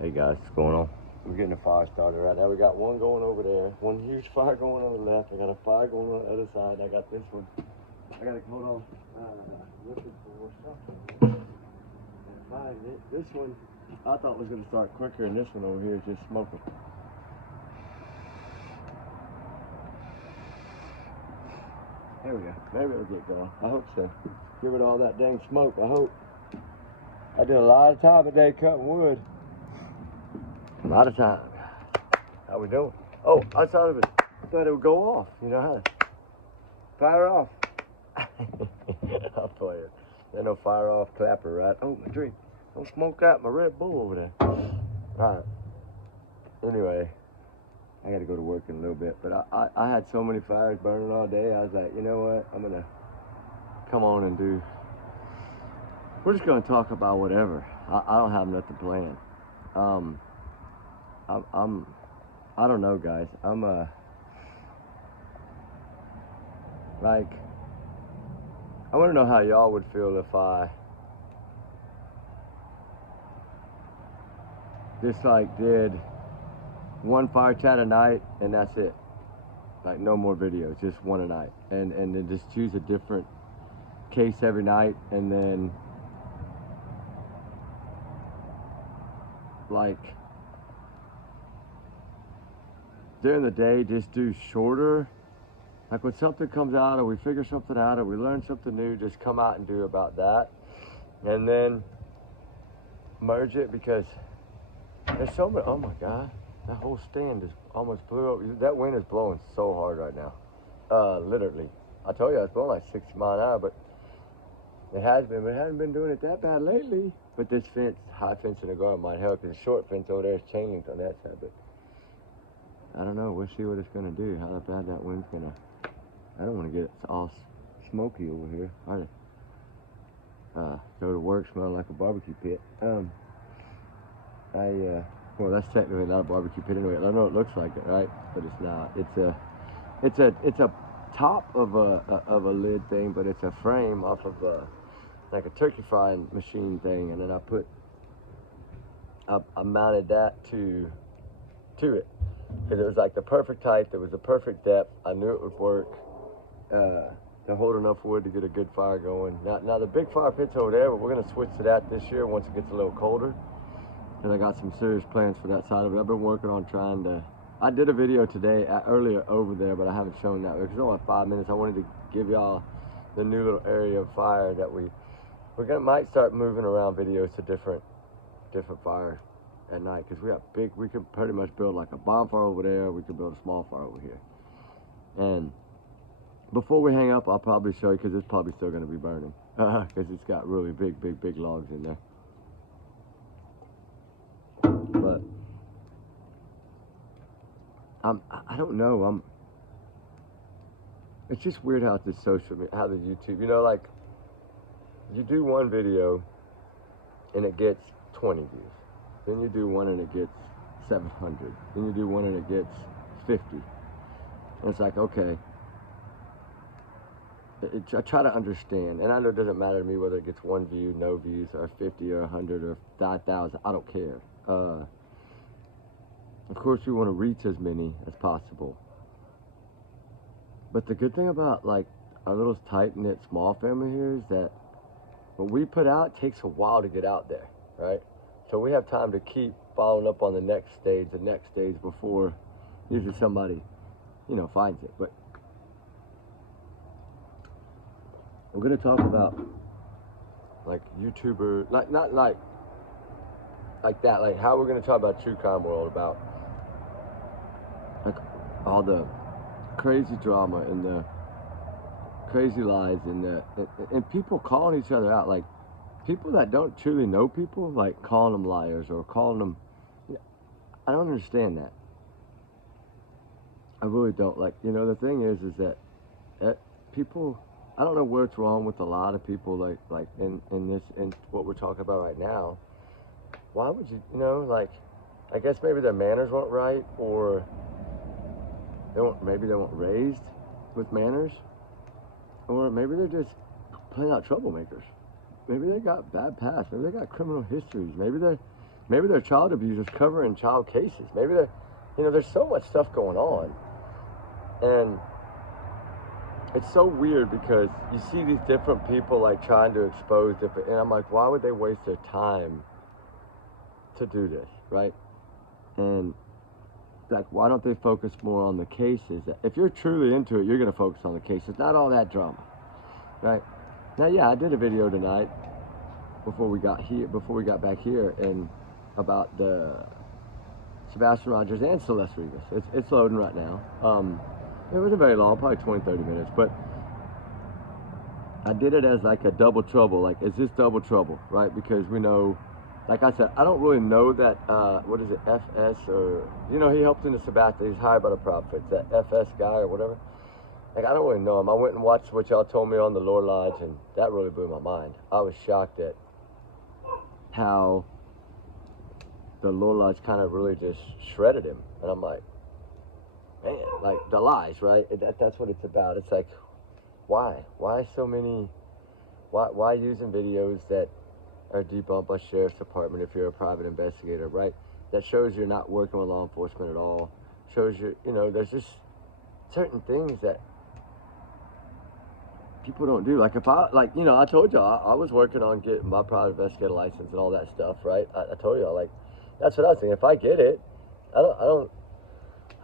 Hey guys, what's going on? We're getting a fire started right now. We got one going over there, one huge fire going on the left. I got a fire going on the other side. I got this one. I gotta hold on, looking for something. Find it. This one, I thought was gonna start quicker, and this one over here is just smoking. There we go. Maybe it'll get going. I hope so. Give it all that dang smoke. I hope. I did a lot of time today cutting wood. A lot of time. How we doing? Oh, I thought it would go off. You know how to fire off. I'll play it. There's no fire off clapper, right? Oh, my drink. Don't smoke out my Red Bull over there. All right. Anyway, I got to go to work in a little bit, but I had so many fires burning all day. I was like, you know what? I'm gonna come on and do. We're just gonna talk about whatever. I don't have nothing planned. I don't know, guys. I'm like, I want to know how y'all would feel if I just like did one fire chat a night and that's it. Like no more videos, just one a night, and then just choose a different case every night, and then like during the day just do shorter. Like when something comes out or we figure something out or we learn something new, just come out and do about that. And then merge it, because there's so many. Oh my God, that whole stand is almost blew up. That wind is blowing so hard right now. Literally. I told you I was blowing like 60 miles an hour, but it has been. But it hasn't been doing it that bad lately. But this fence, high fence in the garden might help, because the short fence over there is chain linked on that side. But I don't know. We'll see what it's going to do, how bad that wind's going to. I don't want to get all smoky over here. Go to work smelling like a barbecue pit. Well, that's technically not a barbecue pit anyway. I know it looks like it, right? But it's not. It's a top of a lid thing, but it's a frame off of like a turkey frying machine thing, and then I mounted that to it, because it was like the perfect height. There was the perfect depth. I knew it would work. To hold enough wood to get a good fire going. Now the big fire pit's over there, but we're gonna switch to that this year once it gets a little colder. And I got some serious plans for that side of it. I've been working on trying to. I did a video today earlier over there, but I haven't shown that because it's only 5 minutes. I wanted to give y'all the new little area of fire that might start moving around videos to different fires at night, because we can pretty much build like a bonfire over there. We can build a small fire over here. And before we hang up, I'll probably show you, because it's probably still going to be burning, because it's got really big logs in there. But I don't know. It's just weird how this social media, how the YouTube, you know, like you do one video and it gets 20 views. Then you do one and it gets 700. Then you do one and it gets 50. And it's like, okay. I try to understand, and I know it doesn't matter to me whether it gets 1 view, no views, or 50 or 100 or 5,000. I don't care. Of course, we want to reach as many as possible. But the good thing about like our little tight-knit small family here is that what we put out takes a while to get out there, right? So we have time to keep following up on the next stage before usually somebody, finds it. But we're gonna talk about like YouTuber, not like that, like how we're gonna talk about true crime world, about like all the crazy drama and the crazy lies and people calling each other out, like people that don't truly know people, like calling them liars or calling them. I don't understand that. I really don't. Like, the thing is that people. I don't know what's wrong with a lot of people, like in what we're talking about right now. Why would you, like, I guess maybe their manners weren't right, or maybe they weren't raised with manners, or maybe they're just plain out troublemakers. Maybe they got bad past. Maybe they got criminal histories. Maybe Maybe they're child abusers covering child cases. Maybe they're, there's so much stuff going on. And it's so weird because you see these different people like trying to expose different, and I'm like, why would they waste their time to do this, right? And like, why don't they focus more on the cases? If you're truly into it, you're going to focus on the cases, not all that drama, right? Now, yeah, I did a video tonight before we got back here, and about the Sebastian Rogers and Celeste Rivas. It's loading right now. It wasn't very long, probably 20, 30 minutes, but I did it as like a double trouble. Like, is this double trouble, right? Because we know, like I said, I don't really know that, what is it, FS, or, he helped in the Sebastian, he's hired by the Prophets, that FS guy or whatever. Like, I don't really know him. I went and watched what y'all told me on the Lore Lodge, and that really blew my mind. I was shocked at how the Lore Lodge kind of really just shredded him. And I'm like, man, like, the lies, right? That's what it's about. It's like, why? Why so many, why using videos that are debunked by Sheriff's Department if you're a private investigator, right? That shows you're not working with law enforcement at all. Shows you, there's just certain things that people don't do. Like, if I told y'all, I was working on getting my private investigator license and all that stuff, right? I told y'all, like, that's what I was thinking. If I get it, I'm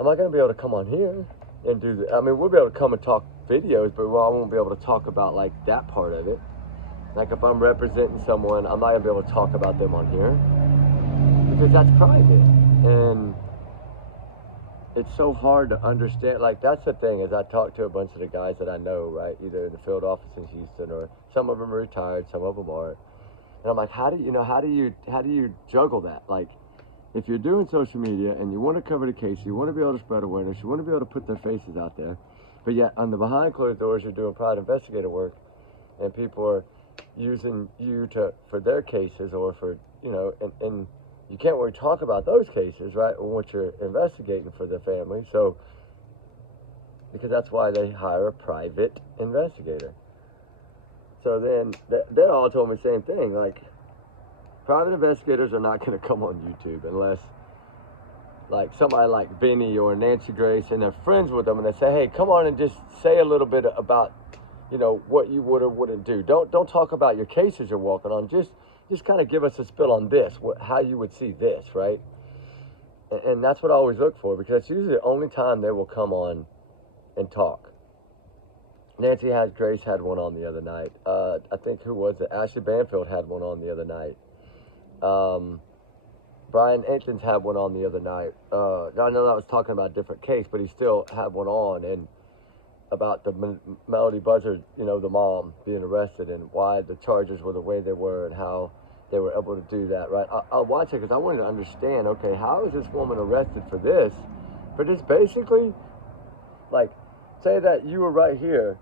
not going to be able to come on here and do the, we'll be able to come and talk videos, but I won't be able to talk about, like, that part of it. Like, if I'm representing someone, I'm not going to be able to talk about them on here because that's private. And it's so hard to understand. Like, that's the thing, is I talk to a bunch of the guys that I know, right, either in the field office in Houston, or some of them are retired, some of them aren't. And I'm like, how do you juggle that? Like, if you're doing social media and you want to cover the case, you want to be able to spread awareness, you want to be able to put their faces out there, but yet on the behind closed doors, you're doing private investigator work, and people are using you for their cases, or for, and you can't really talk about those cases, right, or what you're investigating for the family. So, because that's why they hire a private investigator. So then they all told me the same thing, like, private investigators are not going to come on YouTube unless, like, somebody like Benny or Nancy Grace, and they're friends with them, and they say, hey, come on and just say a little bit about, what you would or wouldn't do. Don't talk about your cases you're working on. Just kind of give us a spill on this, how you would see this, right? And that's what I always look for, because it's usually the only time they will come on and talk. Grace had one on the other night. I think, who was it? Ashley Banfield had one on the other night. Brian Aitken's had one on the other night. I know I was talking about a different case, but he still had one on, and about the Melody Buzzard, the mom being arrested, and why the charges were the way they were, and how they were able to do that, right? I'll watch it because I wanted to understand, okay, how is this woman arrested for this? For just basically, like, say that you were right here,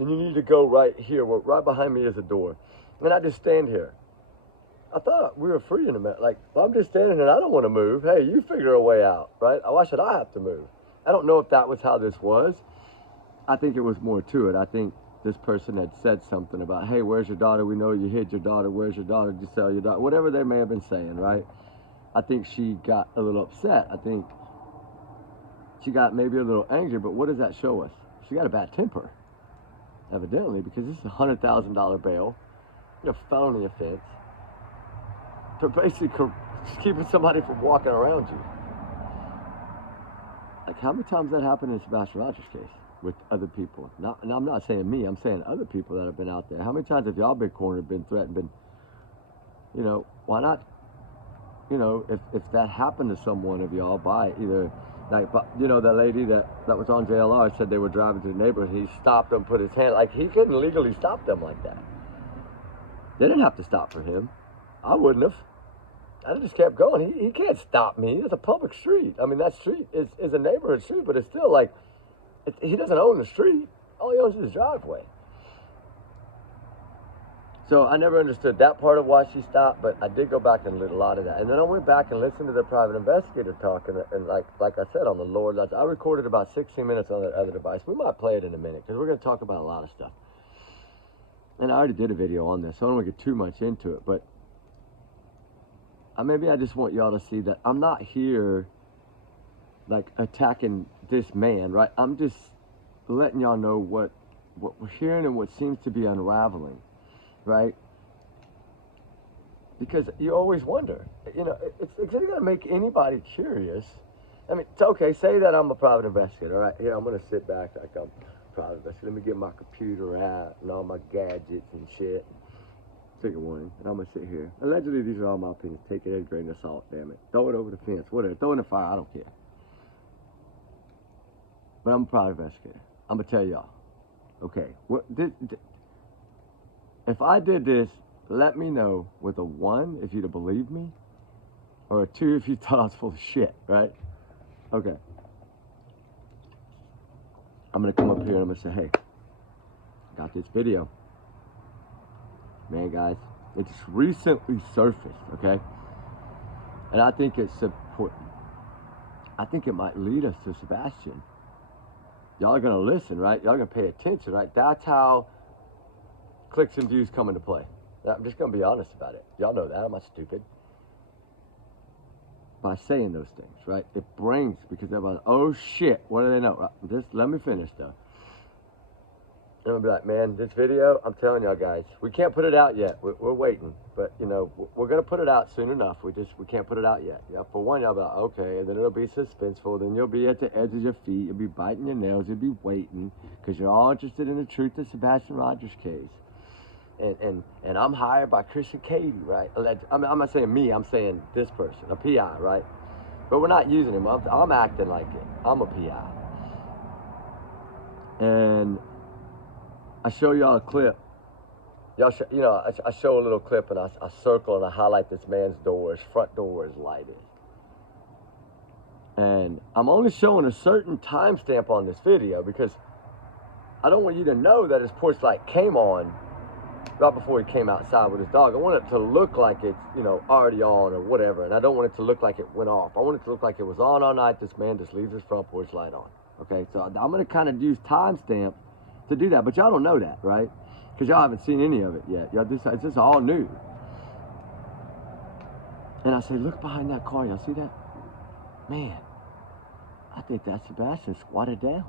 and you need to go right here, well, right behind me is a door, and I just stand here. I thought we were free in a minute. Like, well, I'm just standing here and I don't want to move. Hey, you figure a way out, right? Why should I have to move? I don't know if that was how this was. I think it was more to it. I think this person had said something about, hey, where's your daughter? We know you hid your daughter. Where's your daughter? Did you sell your daughter? Whatever they may have been saying, right? I think she got a little upset. I think she got maybe a little angry, but what does that show us? She got a bad temper, evidently, because this is a $100,000 bail, felony offense, for basically keeping somebody from walking around you. Like, how many times that happened in Sebastian Rogers' case with other people? And I'm not saying me, I'm saying other people that have been out there. How many times have y'all been cornered, been threatened, been, why not, if that happened to someone of y'all by either, like, the lady that was on JLR said they were driving through the neighborhood, he stopped them, put his hand, like, he couldn't legally stop them like that. They didn't have to stop for him. I wouldn't have. I just kept going. He can't stop me. It's a public street. I mean, that street is a neighborhood street, but it's still like, he doesn't own the street. All he owns is his driveway. So I never understood that part of why she stopped, but I did go back and did a lot of that. And then I went back and listened to the private investigator talk, and like I said, on the Lord, I recorded about 16 minutes on that other device. We might play it in a minute, because we're going to talk about a lot of stuff. And I already did a video on this, so I don't want to get too much into it, but maybe I just want y'all to see that I'm not here like attacking this man, right? I'm just letting y'all know what we're hearing and what seems to be unraveling, right? Because you always wonder, you know, it's gonna make anybody curious. I mean, it's okay, say that I'm a private investigator, all right? Here, I'm gonna sit back like I'm a private investigator. Let me get my computer out and all my gadgets and shit. Trigger warning, and I'm gonna sit here. Allegedly, these are all my opinions. Take it as a grain of salt, damn it. Throw it over the fence, whatever. Throw it in the fire, I don't care. But I'm a private investigator. I'm gonna tell y'all, okay, if I did this, let me know with a 1 if you'd have believed me, or a 2 if you thought I was full of shit, right? Okay. I'm gonna come up here and I'm gonna say, hey, I got this video. Man, guys, it just recently surfaced, okay? And I think it's important. I think it might lead us to Sebastian. Y'all are gonna listen, right? Y'all are gonna pay attention, right? That's how clicks and views come into play. I'm just gonna be honest about it. Y'all know that, I'm not stupid. By saying those things, right? It brings, because they're like, oh shit, what do they know? Just let me finish though. And I'm gonna be like, man, this video, I'm telling y'all guys, we can't put it out yet. We're waiting, but you know, we're gonna put it out soon enough. We can't put it out yet. Yeah, for one, y'all be like, okay, and then it'll be suspenseful. Then you'll be at the edge of your feet. You'll be biting your nails. You'll be waiting because you're all interested in the truth of Sebastian Rogers' case. And I'm hired by Chris and Katie, right? I'm not saying me, I'm saying this person, a PI, right? But we're not using him. I'm acting like it. I'm a PI. And I show y'all a clip. Y'all, you know, I show a little clip and I circle and I highlight this man's door. His front door is lighted. And I'm only showing a certain timestamp on this video because I don't want you to know that his porch light came on right before he came outside with his dog. I want it to look like it's, you know, already on or whatever. And I don't want it to look like it went off. I want it to look like it was on all night. This man just leaves his front porch light on. Okay, so I'm going to kind of use timestamps to do that. But y'all don't know that, right? Because y'all haven't seen any of it yet. Y'all it's just all new. And I say, look behind that car. Y'all see that? Man, I think that's Sebastian squatted down.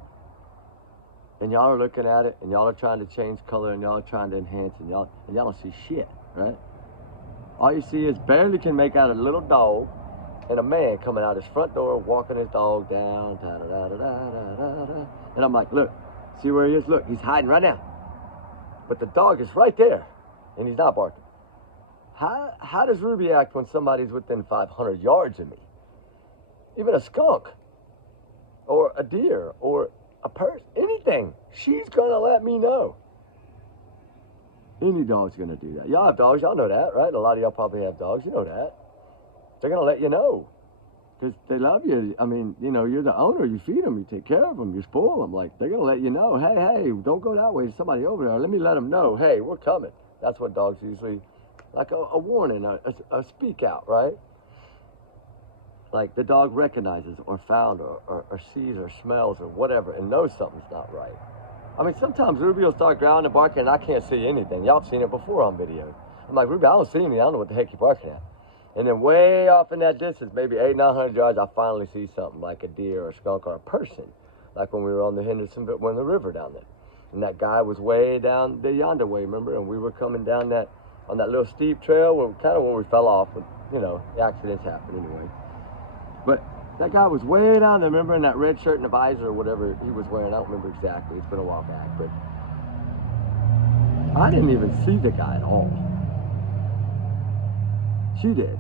And y'all are looking at it, and y'all are trying to change color, and y'all are trying to enhance, and y'all don't see shit, right? All you see is barely can make out a little dog and a man coming out his front door, walking his dog down, da-da-da-da-da-da-da. And I'm like, look, see where he is? Look, he's hiding right now. But the dog is right there, and he's not barking. How does Ruby act when somebody's within 500 yards of me? Even a skunk, or a deer, or a person, anything. She's gonna let me know. Any dog's gonna do that. Y'all have dogs, y'all know that, right? A lot of y'all probably have dogs, you know that. They're gonna let you know because they love you. I mean, you know, you're the owner, you feed them, you take care of them, you spoil them. Like, they're gonna let you know, hey, don't go that way, there's somebody over there. Let me let them know, hey, we're coming. That's what dogs usually, like a warning, a speak out, right? Like the dog recognizes or found or sees or smells or whatever and knows something's not right. I mean, sometimes Ruby will start growling and barking and I can't see anything. Y'all have seen it before on video. I'm like, Ruby, I don't see anything. I don't know what the heck you're barking at. And then way off in that distance, maybe 800-900 yards, I finally see something like a deer or a skunk or a person. Like when we were on the Hendersonville, when the river down there. And that guy was way down the yonder way, remember? And we were coming down on that little steep trail where we fell off. But, you know, the accidents happen anyway. But that guy was way down there, remember, in that red shirt and a visor or whatever he was wearing. I don't remember exactly. It's been a while back. But I didn't even see the guy at all. She did.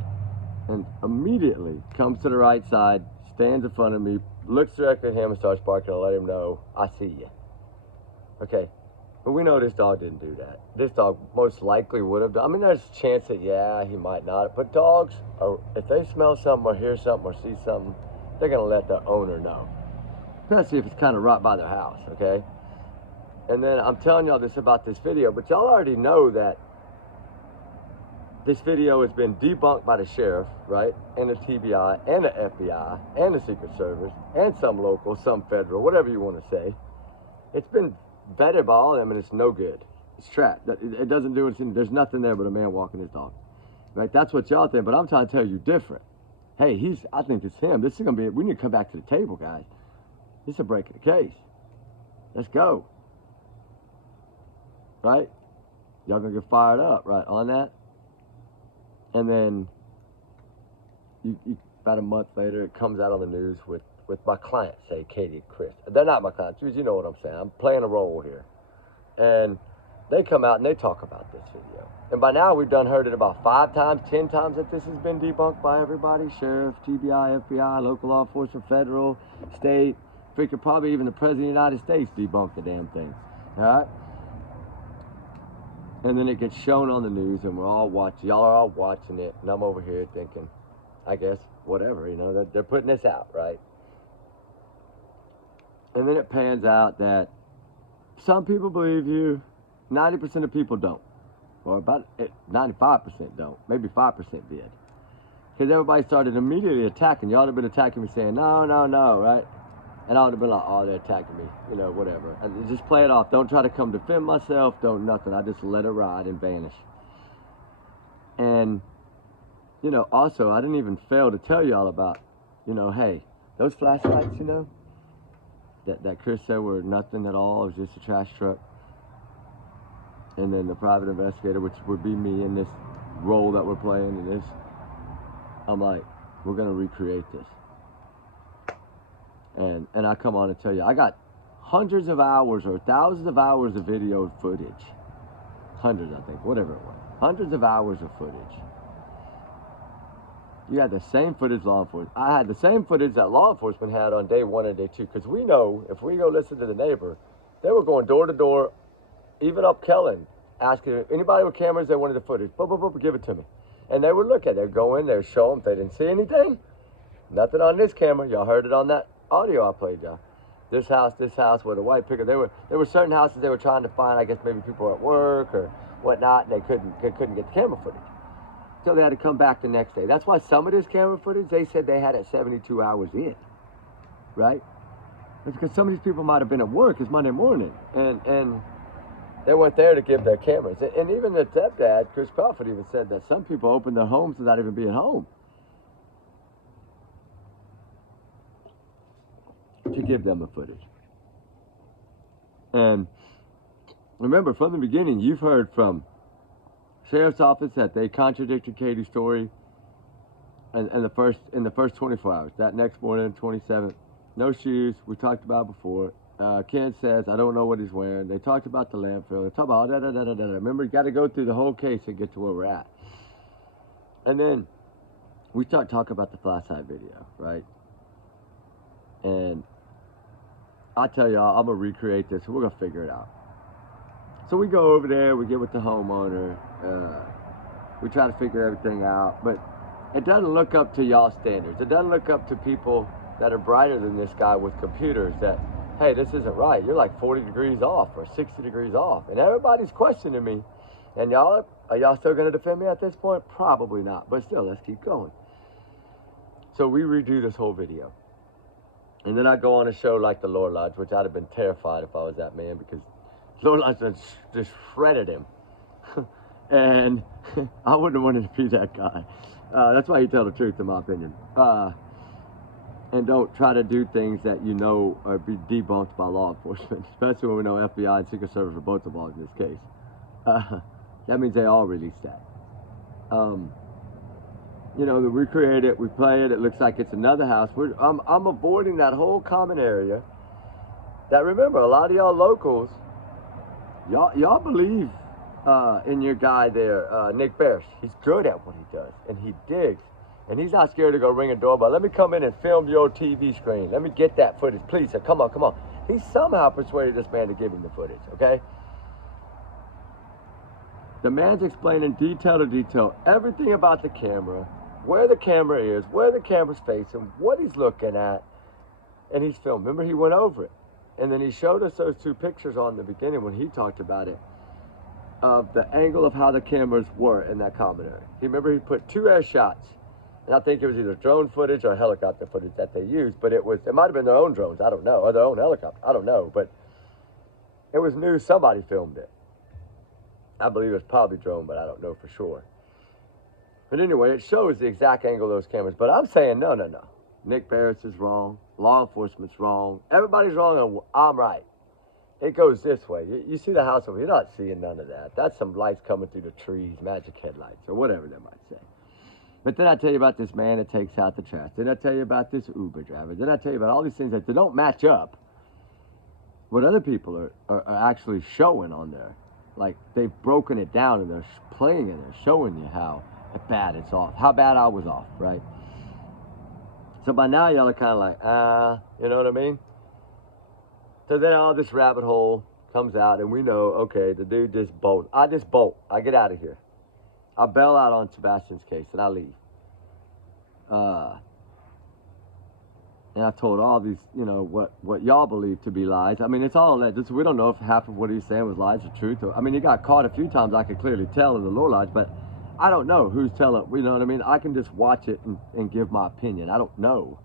And immediately comes to the right side, stands in front of me, looks directly at him and starts barking to let him know, I see you. Okay. But we know this dog didn't do that. This dog most likely would have done. I mean, there's a chance that, yeah, he might not. But dogs, if they smell something or hear something or see something, they're going to let the owner know. Especially if it's kind of right by their house, okay? And then I'm telling y'all this about this video, but y'all already know that this video has been debunked by the sheriff, right? And the TBI, and the FBI, and the Secret Service, and some local, some federal, whatever you want to say. It's been vetted by all of them, and it's no good. It's trapped. It doesn't do anything. There's nothing there but a man walking his dog. Right? That's what y'all think, but I'm trying to tell you different. Hey, I think it's him. This is going to be, we need to come back to the table, guys. This is a break of the case. Let's go. Right? Y'all going to get fired up, right, on that? And then, about a month later, it comes out on the news with my clients, say, Katie and Chris. They're not my clients. You know what I'm saying. I'm playing a role here. And they come out and they talk about this video. And by now, we've heard it about 5 times, 10 times that this has been debunked by everybody. Sheriff, TBI, FBI, local law enforcement, federal, state. Freaking probably even the President of the United States debunked the damn thing. All right? And then it gets shown on the news and we're all watching. Y'all are all watching it. And I'm over here thinking, I guess, whatever, you know, they're putting this out, right? And then it pans out that some people believe you, 90% of people don't. Or about 95% don't. Maybe 5% did. Because everybody started immediately attacking. Y'all have been attacking me saying, no, no, no, right? And I would have been like, oh, they're attacking me, you know, whatever. And just play it off. Don't try to come defend myself. Don't nothing. I just let it ride and vanish. And, you know, also, I didn't even fail to tell y'all about, you know, hey, those flashlights, you know, that Chris said were nothing at all. It was just a trash truck. And then the private investigator, which would be me in this role that we're playing in this, I'm like, we're going to recreate this. And I come on and tell you, I got hundreds of hours or thousands of hours of video footage. Hundreds, I think, whatever it was. Hundreds of hours of footage. You had the same footage law enforcement. I had the same footage that law enforcement had on day 1 and day 2. Because we know, if we go listen to the neighbor, they were going door to door, even up Kellen, asking anybody with cameras, they wanted the footage. Boop, boop, boop, give it to me. And they would look at it. They'd go in, they'd show them. If they didn't see anything, nothing on this camera. Y'all heard it on that audio I played y'all. This house where the white picker, there were certain houses they were trying to find. I guess maybe people were at work or whatnot, and they couldn't get the camera footage. So they had to come back the next day. That's why some of this camera footage, they said they had it 72 hours in, right? It's because some of these people might have been at work. It's Monday morning, and they weren't there to give their cameras. And even the stepdad, Chris Crawford, even said that some people opened their homes without even being home to give them the footage. And remember, from the beginning, you've heard from Sheriff's Office that they contradicted Katie's story in the first 24 hours. That next morning, 27th, no shoes, we talked about before. Ken says, I don't know what he's wearing. They talked about the landfill. They talked about da-da-da-da-da. Remember, you got to go through the whole case and get to where we're at. And then we start talking about the flashlight video, right? And I tell y'all, I'm going to recreate this, and we're going to figure it out. So we go over there, we get with the homeowner, we try to figure everything out, but it doesn't look up to y'all standards. It doesn't look up to people that are brighter than this guy with computers that, hey, this isn't right. You're like 40 degrees off or 60 degrees off. And everybody's questioning me. And are y'all still going to defend me at this point? Probably not, but still, let's keep going. So we redo this whole video. And then I go on a show like the Lord Lodge, which I'd have been terrified if I was that man, because Lord Lodge just shredded him. And I wouldn't have wanted to be that guy. That's why you tell the truth, in my opinion. And don't try to do things that you know are be debunked by law enforcement, especially when we know FBI and Secret Service are both involved in this case. That means they all released that. You know, we create it, we play it, it looks like it's another house. I'm avoiding that whole common area. That, remember, a lot of y'all locals, y'all believe in your guy there, Nick Bears. He's good at what he does, and he digs. And he's not scared to go ring a doorbell. Let me come in and film your TV screen. Let me get that footage, please. Sir. Come on. He somehow persuaded this man to give him the footage, okay? The man's explaining detail to detail everything about the camera, where the camera is, where the camera's facing, what he's looking at, and he's filmed. Remember, he went over it. And then he showed us those 2 pictures on the beginning when he talked about it, of the angle of how the cameras were in that common area. Remember, he put 2 air shots. And I think it was either drone footage or helicopter footage that they used, but it might have been their own drones, I don't know, or their own helicopter, I don't know, but it was news, somebody filmed it. I believe it was probably drone, but I don't know for sure. But anyway, it shows the exact angle of those cameras. But I'm saying, no. Nick Barris is wrong. Law enforcement's wrong. Everybody's wrong, and I'm right. It goes this way. You see the house over here. You're not seeing none of that. That's some lights coming through the trees, magic headlights, or whatever they might say. But then I tell you about this man that takes out the trash. Then I tell you about this Uber driver. Then I tell you about all these things that they don't match up what other people are actually showing on there. Like, they've broken it down and they're playing it and showing you how bad it's off, how bad I was off, right? So by now, y'all are kind of like, you know what I mean? So then all this rabbit hole comes out, and we know, okay, the dude just bolt. I get out of here. I bail out on Sebastian's case, and I leave. And I told all these, you know, what y'all believe to be lies. I mean, it's all alleged. We don't know if half of what he's saying was lies or truth. I mean, he got caught a few times. I could clearly tell in the low lies, but I don't know who's telling. You know what I mean? I can just watch it and give my opinion. I don't know.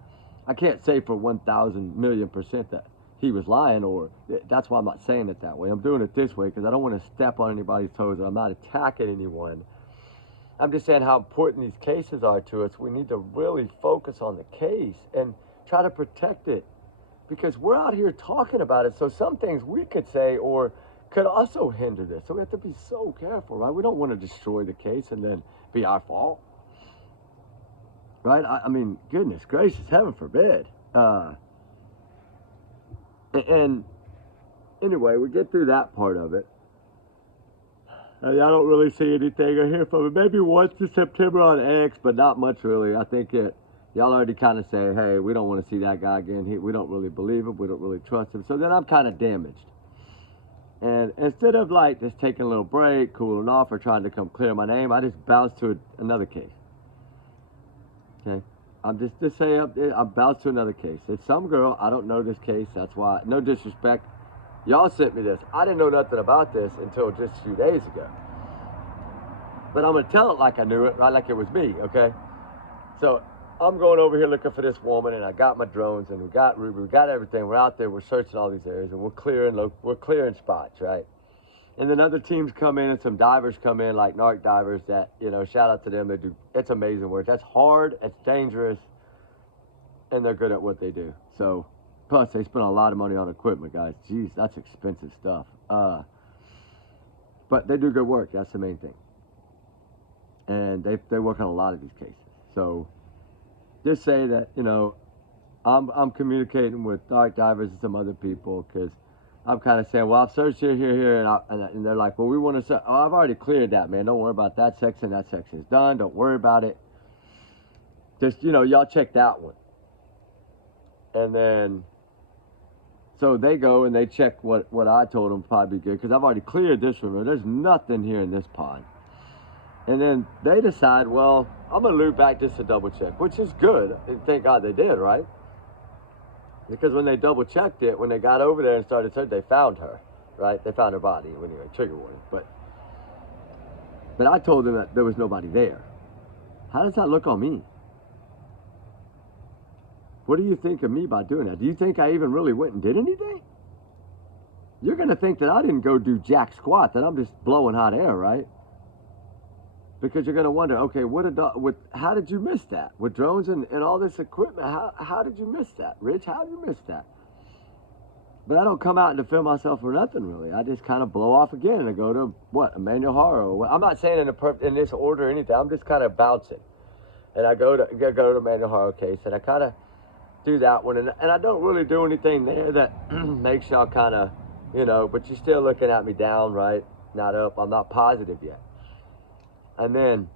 I can't say for 1,000,000,000% that he was lying, or that's why I'm not saying it that way. I'm doing it this way because I don't want to step on anybody's toes, and I'm not attacking anyone. I'm just saying how important these cases are to us. We need to really focus on the case and try to protect it, because we're out here talking about it. So some things we could say or could also hinder this. So we have to be so careful, right? We don't want to destroy the case and then be our fault, right? I mean, goodness gracious, heaven forbid. And anyway, we get through that part of it. I don't really see anything or hear from it. Maybe once in September on X, but not much really. I think y'all already kind of say, hey, we don't want to see that guy again. We don't really believe him. We don't really trust him. So then I'm kind of damaged. And instead of like just taking a little break, cooling off, or trying to come clear my name, I just bounce to another case. Okay? I'm just say I bounce to another case. It's some girl. I don't know this case. That's why. No disrespect. Y'all sent me this. I didn't know nothing about this until just a few days ago. But I'm going to tell it like I knew it, right? Like it was me, okay? So I'm going over here looking for this woman, and I got my drones, and we got Ruby, we got everything. We're out there, we're searching all these areas, and we're clearing spots, right? And then other teams come in, and some divers come in, like narc divers that, you know, shout out to them. They do, it's amazing work. That's hard, it's dangerous, and they're good at what they do. So, plus they spend a lot of money on equipment, guys. Jeez, that's expensive stuff. But they do good work, that's the main thing. And they work on a lot of these cases. So just say that, you know, I'm communicating with dark divers and some other people, because I'm kind of saying, well, I've searched here, and they're like, well, we want to, oh, I've already cleared that, man. Don't worry about that section. That section is done. Don't worry about it. Just, you know, y'all check that one. And then, so they go and they check what I told them probably be good, because I've already cleared this room. There's nothing here in this pond. And then they decide, well, I'm going to loop back just to double check, which is good. And thank God they did, right? Because when they double checked it, when they got over there and started searching, they found her, right? They found her body. Anyway, trigger warning. But I told them that there was nobody there. How does that look on me? What do you think of me by doing that? Do you think I even really went and did anything? You're going to think that I didn't go do jack squat, that I'm just blowing hot air, right? Because you're going to wonder, okay, how did you miss that? With drones and all this equipment, how did you miss that? Rich, how did you miss that? But I don't come out and defend myself for nothing, really. I just kind of blow off again and I go to, Emmanuel Horror. Or what? I'm not saying in this order or anything. I'm just kind of bouncing. And I go to Emmanuel Horror case, and I kind of do that one. And I don't really do anything there that makes y'all kind of, you know, but you're still looking at me down, right? Not up. I'm not positive yet. And then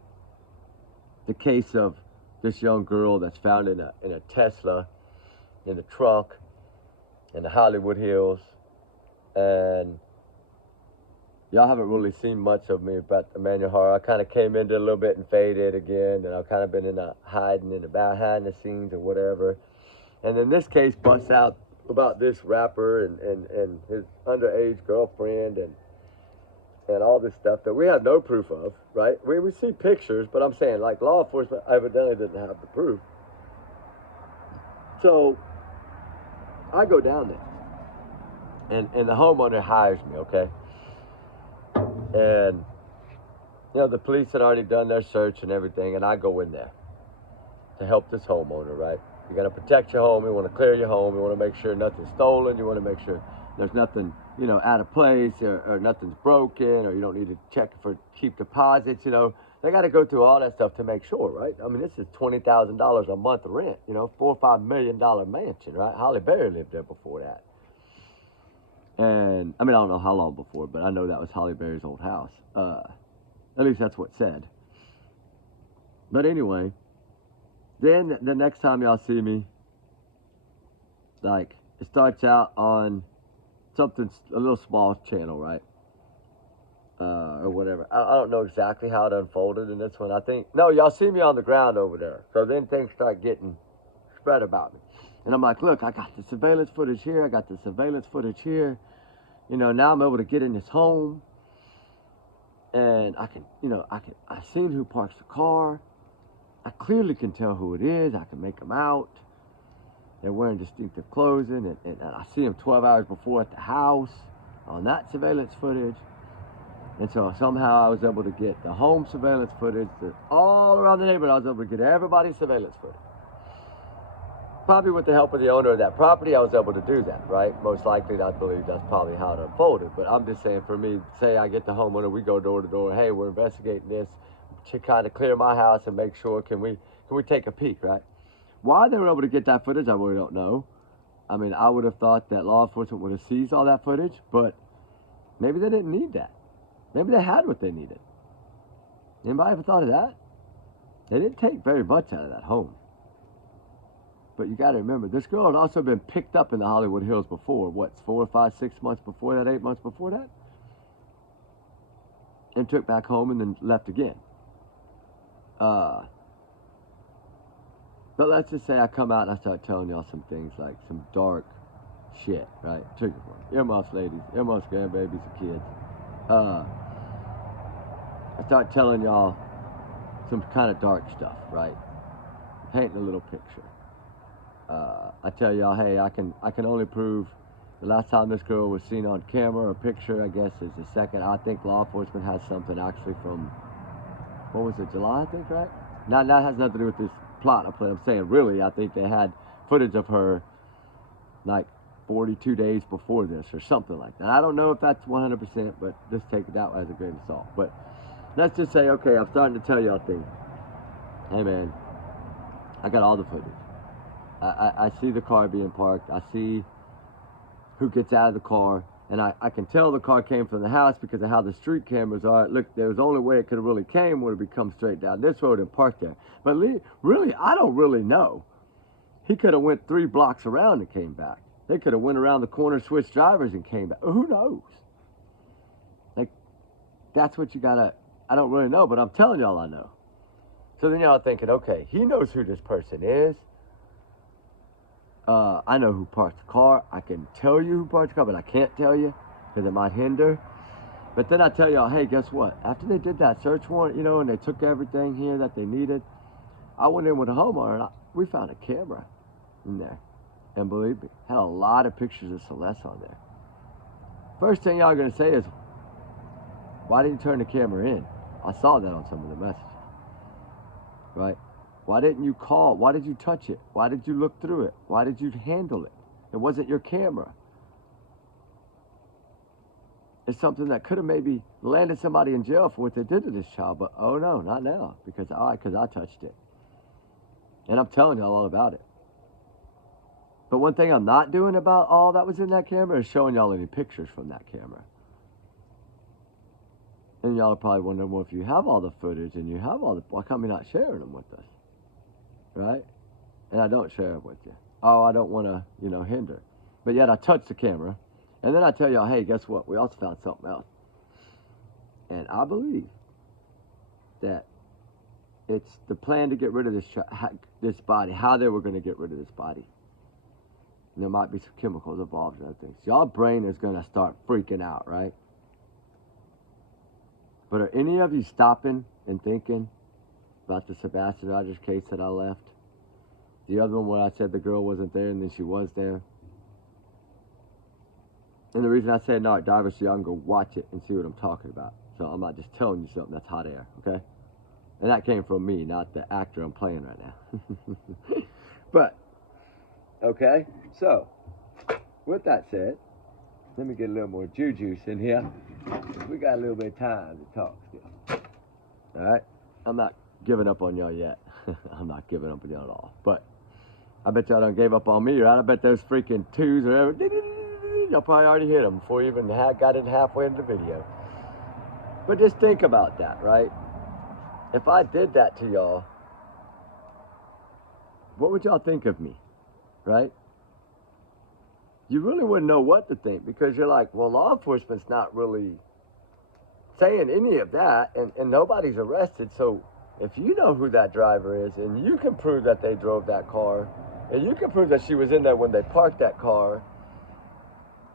the case of this young girl that's found in a Tesla in the trunk in the Hollywood Hills. And y'all haven't really seen much of me about Emmanuel Horror. I kind of came into it a little bit and faded again, and I've kind of been hiding behind the scenes or whatever. And then this case busts out about this rapper and his underage girlfriend and all this stuff that we have no proof of, right? We see pictures, but I'm saying, like, law enforcement evidently didn't have the proof. So I go down there, and the homeowner hires me, okay? And you know, the police had already done their search and everything, and I go in there to help this homeowner, right? You got to protect your home. You want to clear your home. You want to make sure nothing's stolen. You want to make sure there's nothing, you know, out of place or nothing's broken, or you don't need to check for keep deposits. You know, they got to go through all that stuff to make sure, right? I mean, this is $20,000 a month rent, you know, $4 or $5 million mansion, right? Holly Berry lived there before that. And I mean, I don't know how long before, but I know that was Holly Berry's old house. At least that's what's said. But anyway, then the next time y'all see me, like, it starts out on something, a little small channel, right? Or whatever. I don't know exactly how it unfolded in this one. I think, no, y'all see me on the ground over there. So then things start getting spread about me. And I'm like, look, I got the surveillance footage here. I got the surveillance footage here. You know, now I'm able to get in this home. And I can, you know, I seen who parks the car. I clearly can tell who it is. I can make them out. They're wearing distinctive clothing, and I see them 12 hours before at the house on that surveillance footage. And so somehow I was able to get the home surveillance footage all around the neighborhood. I was able to get everybody's surveillance footage. Probably with the help of the owner of that property, I was able to do that, right? Most likely, I believe that's probably how it unfolded. But I'm just saying, for me, say I get the homeowner, we go door to door. Hey, we're investigating this to kind of clear my house and make sure. Can we take a peek, right? Why they were able to get that footage, I really don't know. I mean, I would have thought that law enforcement would have seized all that footage, but maybe they didn't need that. Maybe they had what they needed. Anybody ever thought of that? They didn't take very much out of that home. But you got to remember, this girl had also been picked up in the Hollywood Hills before. What, 4, 5, 6 months before that, 8 months before that? And took back home and then left again. But let's just say I come out and I start telling y'all some things, like some dark shit, right? Trigger warning. Earmuffs, ladies. Earmuffs, grandbabies, and kids. I start telling y'all some kind of dark stuff, right? Painting a little picture. I tell y'all, hey, I can only prove the last time this girl was seen on camera or picture, I guess, is the second. I think law enforcement has something actually from, what was it, July, I think, right? Now, that has nothing to do with this plot. I'm saying, really, I think they had footage of her like 42 days before this or something like that. I don't know if that's 100%, but just take it out as a grain of salt. But let's just say, okay, I'm starting to tell y'all things. Hey, man, I got all the footage. I see the car being parked. I see who gets out of the car. And I can tell the car came from the house because of how the street cameras are. Look, there was the only way it could have really came would have come straight down this road and parked there. But really, I don't really know. He could have went 3 blocks around and came back. They could have went around the corner, switched drivers, and came back. Who knows? Like, that's what you gotta, I don't really know, but I'm telling y'all I know. So then y'all thinking, okay, he knows who this person is. I know who parked the car. I can tell you who parked the car, but I can't tell you because it might hinder. But then I tell y'all, hey, guess what? After they did that search warrant, you know, and they took everything here that they needed, I went in with a homeowner and we found a camera in there. And believe me, had a lot of pictures of Celeste on there. First thing y'all are going to say is, why didn't you turn the camera in? I saw that on some of the messages. Right? Why didn't you call? Why did you touch it? Why did you look through it? Why did you handle it? It wasn't your camera. It's something that could have maybe landed somebody in jail for what they did to this child, but oh no, not now, because I touched it. And I'm telling y'all all about it. But one thing I'm not doing about all that was in that camera is showing y'all any pictures from that camera. And y'all are probably wondering, well, if you have all the footage and you have all the, why can't we not sharing them with us? Right? And I don't share it with you. Oh, I don't want to, you know, hinder. But yet I touch the camera. And then I tell y'all, hey, guess what? We also found something else. And I believe that it's the plan to get rid of this body, how they were going to get rid of this body. And there might be some chemicals involved in other things. Y'all brain is going to start freaking out, right? But are any of you stopping and thinking about the Sebastian Rogers case that I left? The other one where I said the girl wasn't there and then she was there. And the reason I said Narc Diver, so y'all can go watch it and see what I'm talking about. So I'm not just telling you something that's hot air, okay? And that came from me, not the actor I'm playing right now. But, okay, so, with that said, let me get a little more juice in here. We got a little bit of time to talk still. All right? I'm not giving up on y'all yet. I'm not giving up on y'all at all. But I bet y'all done gave up on me, right? I bet those freaking twos or whatever, y'all probably already hit them before you even got it halfway into the video. But just think about that, right? If I did that to y'all, what would y'all think of me, right? You really wouldn't know what to think because you're like, well, law enforcement's not really saying any of that and nobody's arrested. So if you know who that driver is and you can prove that they drove that car and you can prove that she was in there when they parked that car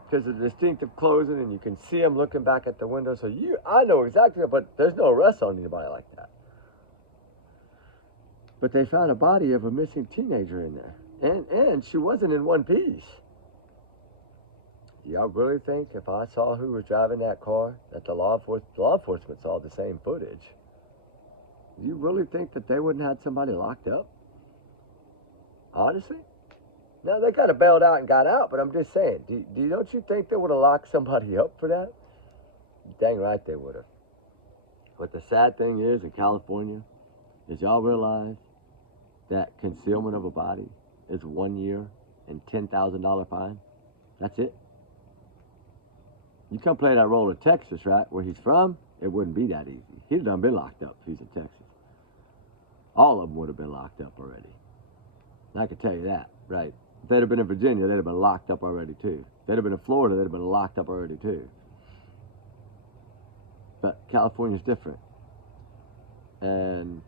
because of the distinctive clothing and you can see them looking back at the window. So I know exactly, but there's no arrest on anybody like that. But they found a body of a missing teenager in there. And she wasn't in one piece. Y'all really think if I saw who was driving that car, that the law enforcement saw the same footage? Do you really think that they wouldn't have had somebody locked up? Honestly? Now, they kind of bailed out and got out, but I'm just saying, don't you think they would have locked somebody up for that? Dang right they would have. But the sad thing is, in California, is y'all realize that concealment of a body is 1 year and $10,000 fine? That's it. You come play that role in Texas, right, where he's from, it wouldn't be that easy. He'd have done been locked up if he's in Texas. All of them would have been locked up already. I can tell you that, right? If they'd have been in Virginia, they'd have been locked up already, too. If they'd have been in Florida, they'd have been locked up already, too. But California's different. And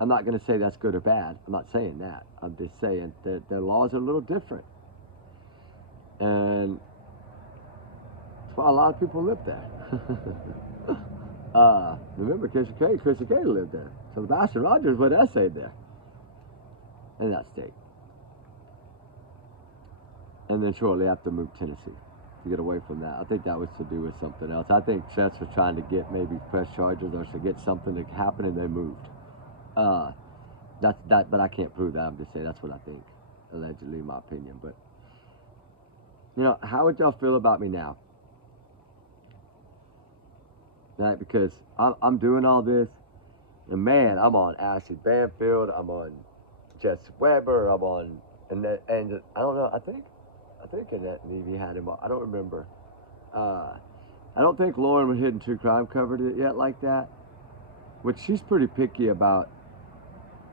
I'm not going to say that's good or bad. I'm not saying that. I'm just saying that their laws are a little different. And that's why a lot of people live there. Remember Chrissy K lived there. So Sebastian Rogers went essayed there in that state. And then shortly after moved to Tennessee to get away from that. I think that was to do with something else. I think Chet's was trying to get maybe press charges or to get something to happen and they moved. But I can't prove that. I'm just saying that's what I think, allegedly, in my opinion. But, you know, how would y'all feel about me now? Right? Because I'm doing all this, and man, I'm on Ashley Banfield, I'm on Jess Weber, I'm on, and I don't know, I think Annette Levy had him on. I don't remember. I don't think Lauren Hidden True Crime covered it yet like that, which she's pretty picky about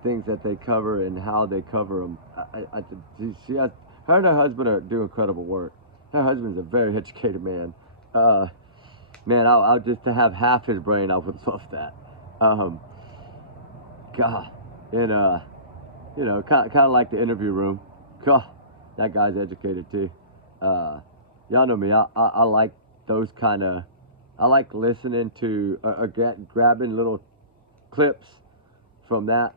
things that they cover and how they cover them. She has, her and her husband are doing incredible work. Her husband's a very educated man. Man, I'll just to have half his brain, I would love that. God, and you know, kind of like the interview room. God, that guy's educated too. Y'all know me. I like those kind of. I like listening to or grabbing little clips from that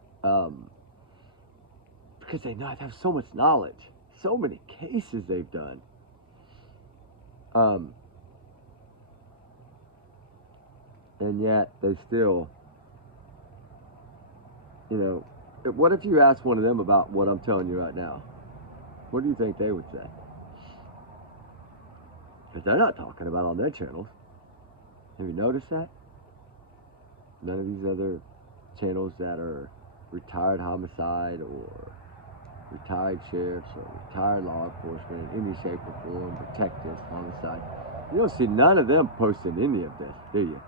because they have so much knowledge, so many cases they've done. And yet they still, you know, what if you ask one of them about what I'm telling you right now? What do you think they would say? Because they're not talking about it on their channels. Have you noticed that? None of these other channels that are retired homicide or retired sheriffs or retired law enforcement in any shape or form, detectives, homicide. You don't see none of them posting any of this, do you?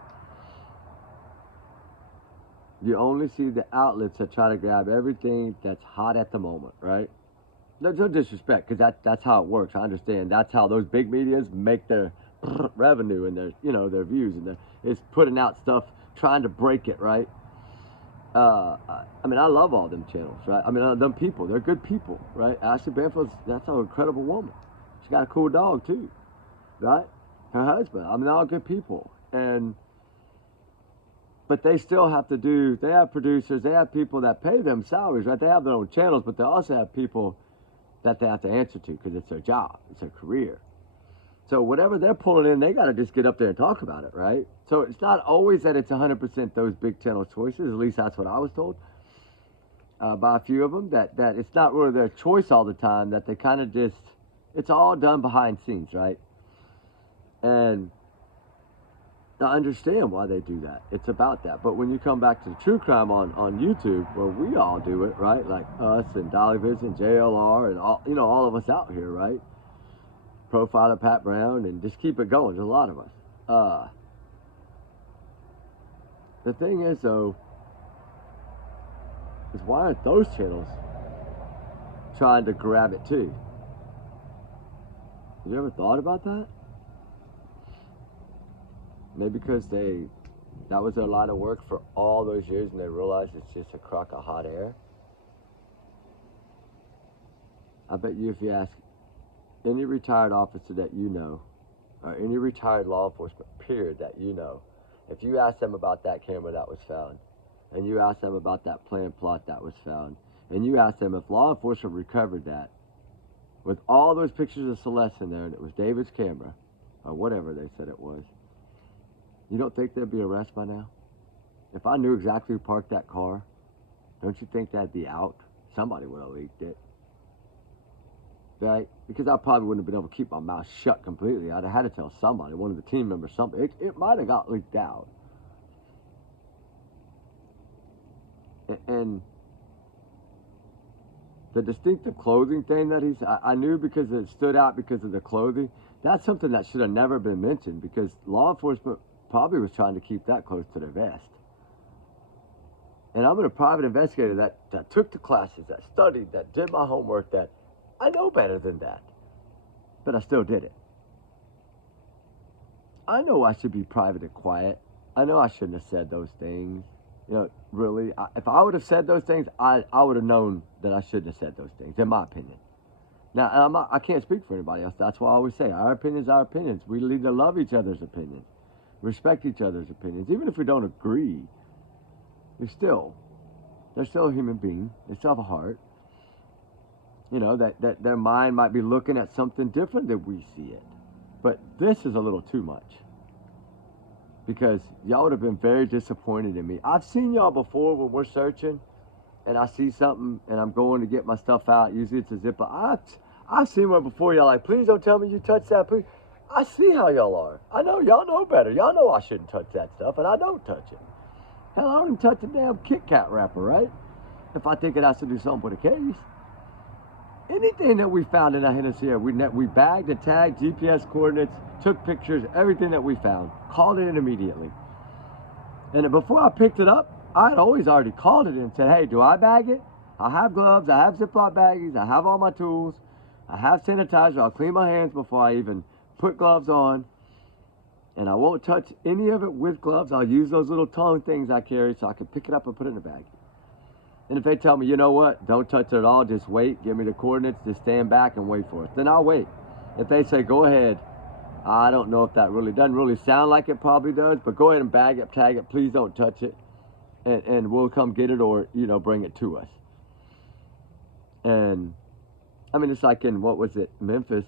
You only see the outlets that try to grab everything that's hot at the moment, right? No disrespect, because that's how it works. I understand. That's how those big medias make their revenue and their, you know, their views, and it's putting out stuff, trying to break it, right? I mean, I love all them channels, right? I mean, them people, they're good people, right? Ashley Banfield's, that's an incredible woman. She got a cool dog too, right? Her husband, I mean, they're all good people, but they still have to do, they have producers, they have people that pay them salaries, right? They have their own channels, but they also have people that they have to answer to because it's their job, it's their career. So whatever they're pulling in, they got to just get up there and talk about it, right? So it's not always that it's 100% those big channel choices. At least that's what I was told by a few of them, that it's not really their choice all the time, that they kind of just, it's all done behind scenes, right? And I understand why they do that. It's about that. But when you come back to the true crime on YouTube, where we all do it, right? Like us and Dollyviz and JLR and all, you know, all of us out here, right? Profiler Pat Brown, and just keep it going. There's a lot of us. The thing is, though, is why aren't those channels trying to grab it too? Have you ever thought about that? Maybe because that was their line of work for all those years, and they realized it's just a crock of hot air. I bet you if you ask any retired officer that you know, or any retired law enforcement period that you know, if you ask them about that camera that was found, and you ask them about that planned plot that was found, and you ask them if law enforcement recovered that, with all those pictures of Celeste in there, and it was David's camera, or whatever they said it was, you don't think there'd be arrest by now? If I knew exactly who parked that car, don't you think that'd be out? Somebody would have leaked it. Right? Because I probably wouldn't have been able to keep my mouth shut completely. I'd have had to tell somebody, one of the team members, something. It might have got leaked out. And the distinctive clothing thing that I knew because it stood out because of the clothing. That's something that should have never been mentioned, because law enforcement probably was trying to keep that close to their vest. And I'm a private investigator that took the classes, that studied, that did my homework, that I know better than that. But I still did it. I know I should be private and quiet. I know I shouldn't have said those things. You know, really, if I would have said those things, I would have known that I shouldn't have said those things, in my opinion. Now, I can't speak for anybody else. That's why I always say, our opinions are our opinions. We need to love each other's opinions, respect each other's opinions. Even if we don't agree, they're still a human being. They still have a heart. You know, that their mind might be looking at something different than we see it. But this is a little too much. Because y'all would have been very disappointed in me. I've seen y'all before when we're searching, and I see something, and I'm going to get my stuff out. Usually it's a zipper. I've seen one before. Y'all like, please don't tell me you touched that, please. I see how y'all are. I know y'all know better. Y'all know I shouldn't touch that stuff, and I don't touch it. Hell, I don't even touch a damn Kit Kat wrapper, right? If I think it has to do something with a case. Anything that we found in that Hennessy area, we bagged and tagged, GPS coordinates, took pictures, everything that we found, called it in immediately. And before I picked it up, I had always already called it in and said, hey, do I bag it? I have gloves, I have Ziploc baggies, I have all my tools, I have sanitizer, I'll clean my hands before I even put gloves on. And I won't touch any of it with gloves. I'll use those little tongue things I carry so I can pick it up and put it in the bag. And if they tell me, you know what, don't touch it at all, just wait, give me the coordinates, just stand back and wait for it, then I'll wait. If they say, go ahead, I don't know if that really doesn't really sound like it probably does, but go ahead and bag it, tag it, please don't touch it, and we'll come get it, or, you know, bring it to us. And, I mean, it's like in, what was it, Memphis,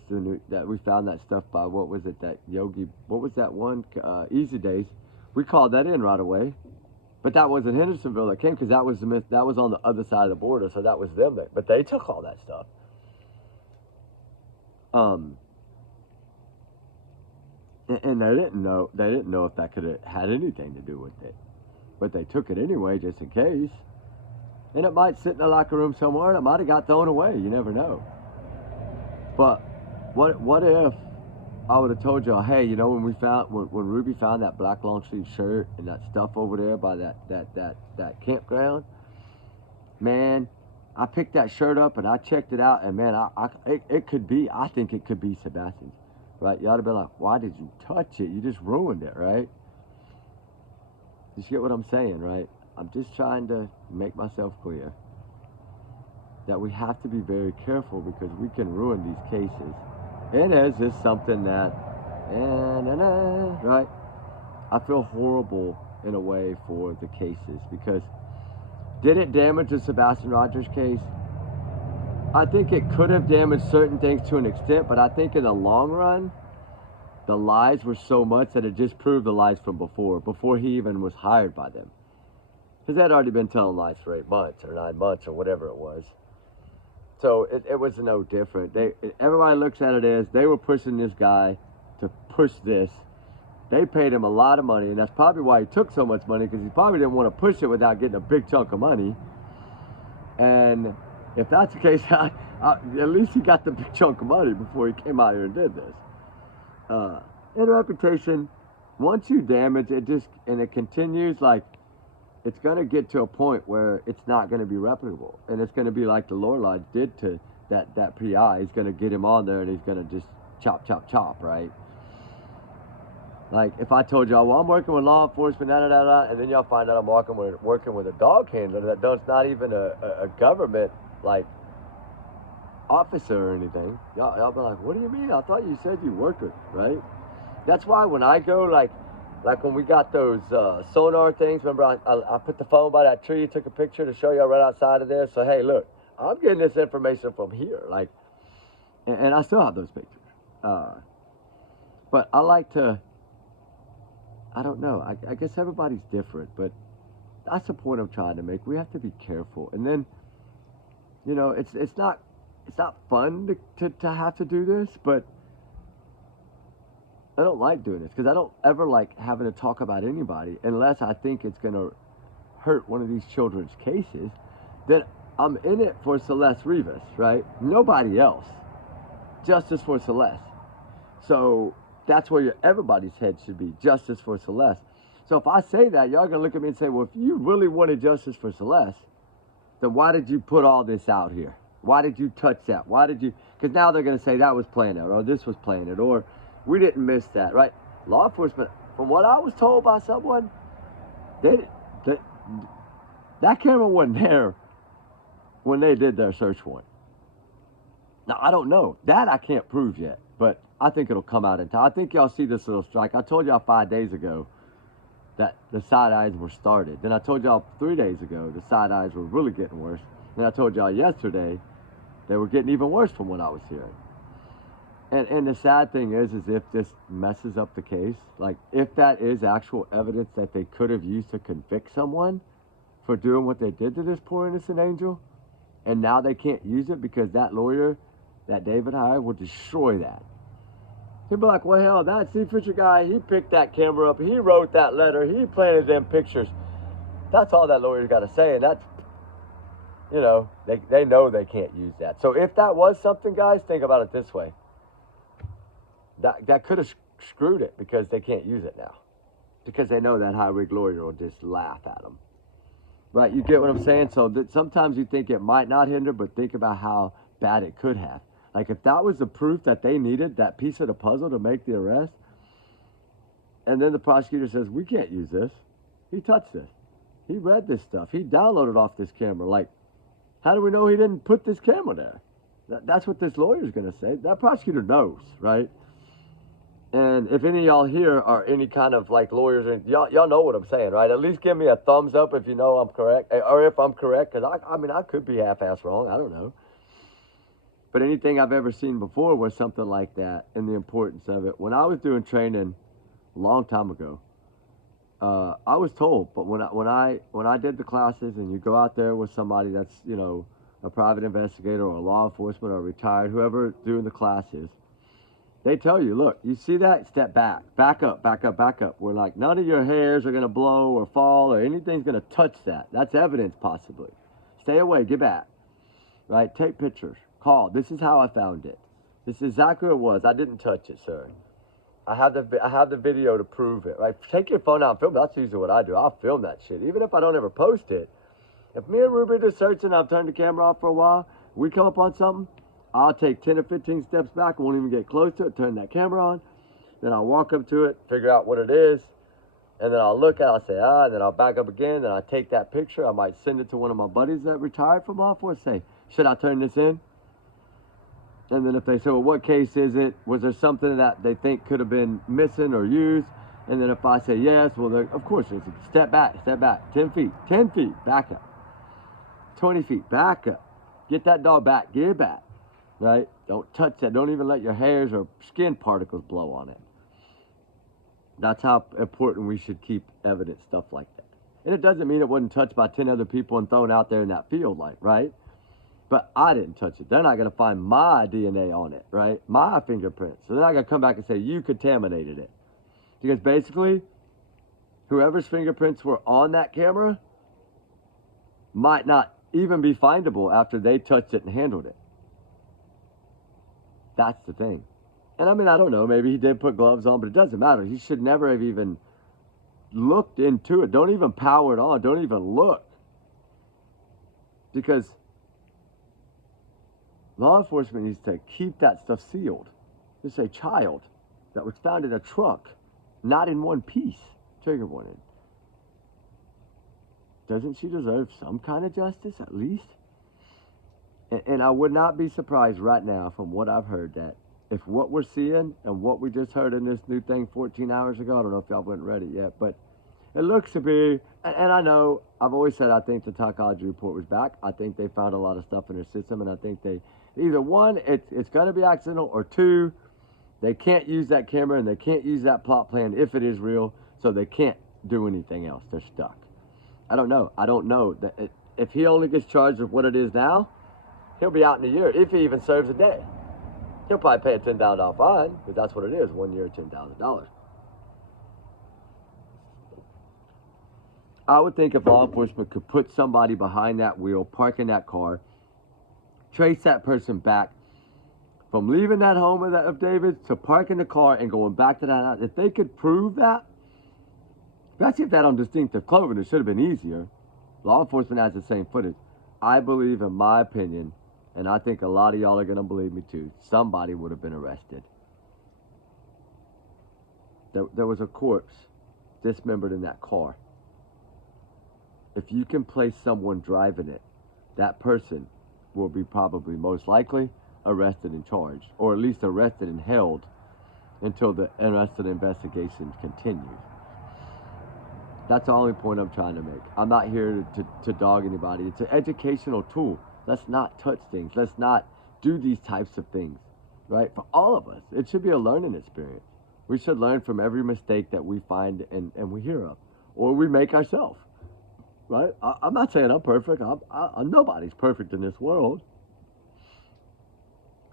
that we found that stuff by, what was it, that Yogi, what was that one, Easy Days. We called that in right away. But that wasn't Hendersonville that came, because that was on the other side of the border, so that was them. But they took all that stuff. And they didn't know if that could have had anything to do with it. But they took it anyway, just in case. And it might sit in a locker room somewhere, and it might have got thrown away. You never know. But what if I would have told y'all, hey, you know, when Ruby found that black long sleeve shirt and that stuff over there by that campground, man, I picked that shirt up and I checked it out, and man, I think it could be Sebastian's, right? You ought to be like, why did you touch it? You just ruined it, right? You get what I'm saying, right? I'm just trying to make myself clear that we have to be very careful, because we can ruin these cases. And is this something that, right? I feel horrible in a way for the cases, because did it damage the Sebastian Rogers case? I think it could have damaged certain things to an extent, but I think in the long run, the lies were so much that it just proved the lies from before he even was hired by them. Because they'd already been telling lies for 8 months or 9 months or whatever it was. So it was no different. Everybody looks at it as they were pushing this guy to push this. They paid him a lot of money, and that's probably why he took so much money, because he probably didn't want to push it without getting a big chunk of money. And if that's the case, at least he got the big chunk of money before he came out here and did this. And reputation, once you damage it, and it continues, like, it's going to get to a point where it's not going to be reputable. And it's going to be like the Lorelodge did to that PI. He's going to get him on there, and he's going to just chop, chop, chop, right? Like, if I told y'all, well, I'm working with law enforcement, and then y'all find out I'm working with a dog handler that's not even a government, like, officer or anything, y'all be like, what do you mean? I thought you said you worked with, right? That's why when I go, like when we got those sonar things, remember I put the phone by that tree, took a picture to show y'all right outside of there. So, hey, look, I'm getting this information from here. Like, and I still have those pictures. But I like to, I don't know, I guess everybody's different, but that's the point I'm trying to make. We have to be careful. And then, you know, it's not fun to have to do this, but I don't like doing this because I don't ever like having to talk about anybody unless I think it's going to hurt one of these children's cases. Then I'm in it for Celeste Rivas, right? Nobody else. Justice for Celeste. So that's where everybody's head should be. Justice for Celeste. So if I say that, y'all going to look at me and say, well, if you really wanted justice for Celeste, then why did you put all this out here? Why did you touch that? Why did you? Because now they're going to say that was playing it, or this was playing it, or we didn't miss that, right? Law enforcement, from what I was told by someone, that camera wasn't there when they did their search warrant. Now, I don't know. That I can't prove yet, but I think it'll come out in time. I think y'all see this little strike. I told y'all 5 days ago that the side eyes were started. Then I told y'all 3 days ago the side eyes were really getting worse. Then I told y'all yesterday they were getting even worse from what I was hearing. And the sad thing is if this messes up the case, like if that is actual evidence that they could have used to convict someone for doing what they did to this poor innocent angel, and now they can't use it because that lawyer that David hired will destroy that. He'll be like, well, hell, that Steve Fisher guy, he picked that camera up, he wrote that letter, he planted them pictures. That's all that lawyer's got to say, and that's, you know, they know they can't use that. So if that was something, guys, think about it this way. That could have screwed it because they can't use it now. Because they know that high-rig lawyer will just laugh at them. Right, you get what I'm saying? So sometimes you think it might not hinder, but think about how bad it could have. Like if that was the proof that they needed, that piece of the puzzle to make the arrest, and then the prosecutor says, we can't use this. He touched this. He read this stuff. He downloaded off this camera. Like, how do we know he didn't put this camera there? That's what this lawyer's going to say. That prosecutor knows, right? And if any of y'all here are any kind of like lawyers, y'all know what I'm saying, right? At least give me a thumbs up if you know I'm correct, or if I'm correct, because I mean, I could be half-ass wrong. I don't know. But anything I've ever seen before was something like that, and the importance of it. When I was doing training a long time ago, I was told, but when I did the classes, and you go out there with somebody that's, you know, a private investigator or law enforcement or retired, whoever doing the classes, they tell you, look, you see that? Step back. Back up, back up, back up. Where like none of your hairs are going to blow or fall or anything's going to touch that. That's evidence possibly. Stay away. Get back. Right? Take pictures. Call. This is how I found it. This is exactly what it was. I didn't touch it, sir. I have the video to prove it. Right? Take your phone out and film it. That's usually what I do. I'll film that shit. Even if I don't ever post it. If me and Ruby are searching, I've turned the camera off for a while, we come up on something, I'll take 10 or 15 steps back, won't even get close to it, turn that camera on, then I'll walk up to it, figure out what it is, and then I'll look at it, I'll say, and then I'll back up again, then I'll take that picture, I might send it to one of my buddies that retired from law enforcement, say, should I turn this in? And then if they say, well, what case is it? Was there something that they think could have been missing or used? And then if I say yes, well, of course, it's step back, 10 feet, back up. 20 feet, back up. Get that dog back, get it back. Right? Don't touch that. Don't even let your hairs or skin particles blow on it. That's how important we should keep evidence, stuff like that. And it doesn't mean it wasn't touched by 10 other people and thrown out there in that field, like, right? But I didn't touch it. They're not going to find my DNA on it, right? My fingerprints. So they're not going to come back and say, you contaminated it. Because basically, whoever's fingerprints were on that camera might not even be findable after they touched it and handled it. That's the thing. And I mean, I don't know, maybe he did put gloves on, but it doesn't matter. He should never have even looked into it. Don't even power it on. Don't even look. Because law enforcement needs to keep that stuff sealed. It's a child that was found in a truck, not in one piece. Trigger warning. Doesn't she deserve some kind of justice, at least? And I would not be surprised right now from what I've heard that if what we're seeing and what we just heard in this new thing 14 hours ago, I don't know if y'all went and read it yet, but it looks to be, and I know, I've always said I think the toxicology report was back. I think they found a lot of stuff in their system, and I think they, either one, it's going to be accidental, or two, they can't use that camera and they can't use that plot plan if it is real, so they can't do anything else. They're stuck. I don't know. I don't know. If he only gets charged with what it is now, he'll be out in a year, if he even serves a day. He'll probably pay a $10,000 fine, because that's what it is, 1 year, $10,000. I would think if law enforcement could put somebody behind that wheel, park in that car, trace that person back from leaving that home of David's to parking the car and going back to that house, if they could prove that, especially if that on distinctive clothing, it should have been easier. Law enforcement has the same footage. I believe, in my opinion, and I think a lot of y'all are going to believe me too, somebody would have been arrested. There was a corpse dismembered in that car. If you can place someone driving it, that person will be probably most likely arrested and charged, or at least arrested and held until the rest of the investigation continues. That's the only point I'm trying to make. I'm not here to dog anybody. It's an educational tool. Let's not touch things. Let's not do these types of things, right? For all of us, it should be a learning experience. We should learn from every mistake that we find and we hear of, or we make ourselves, right? I'm not saying I'm perfect. Nobody's perfect in this world.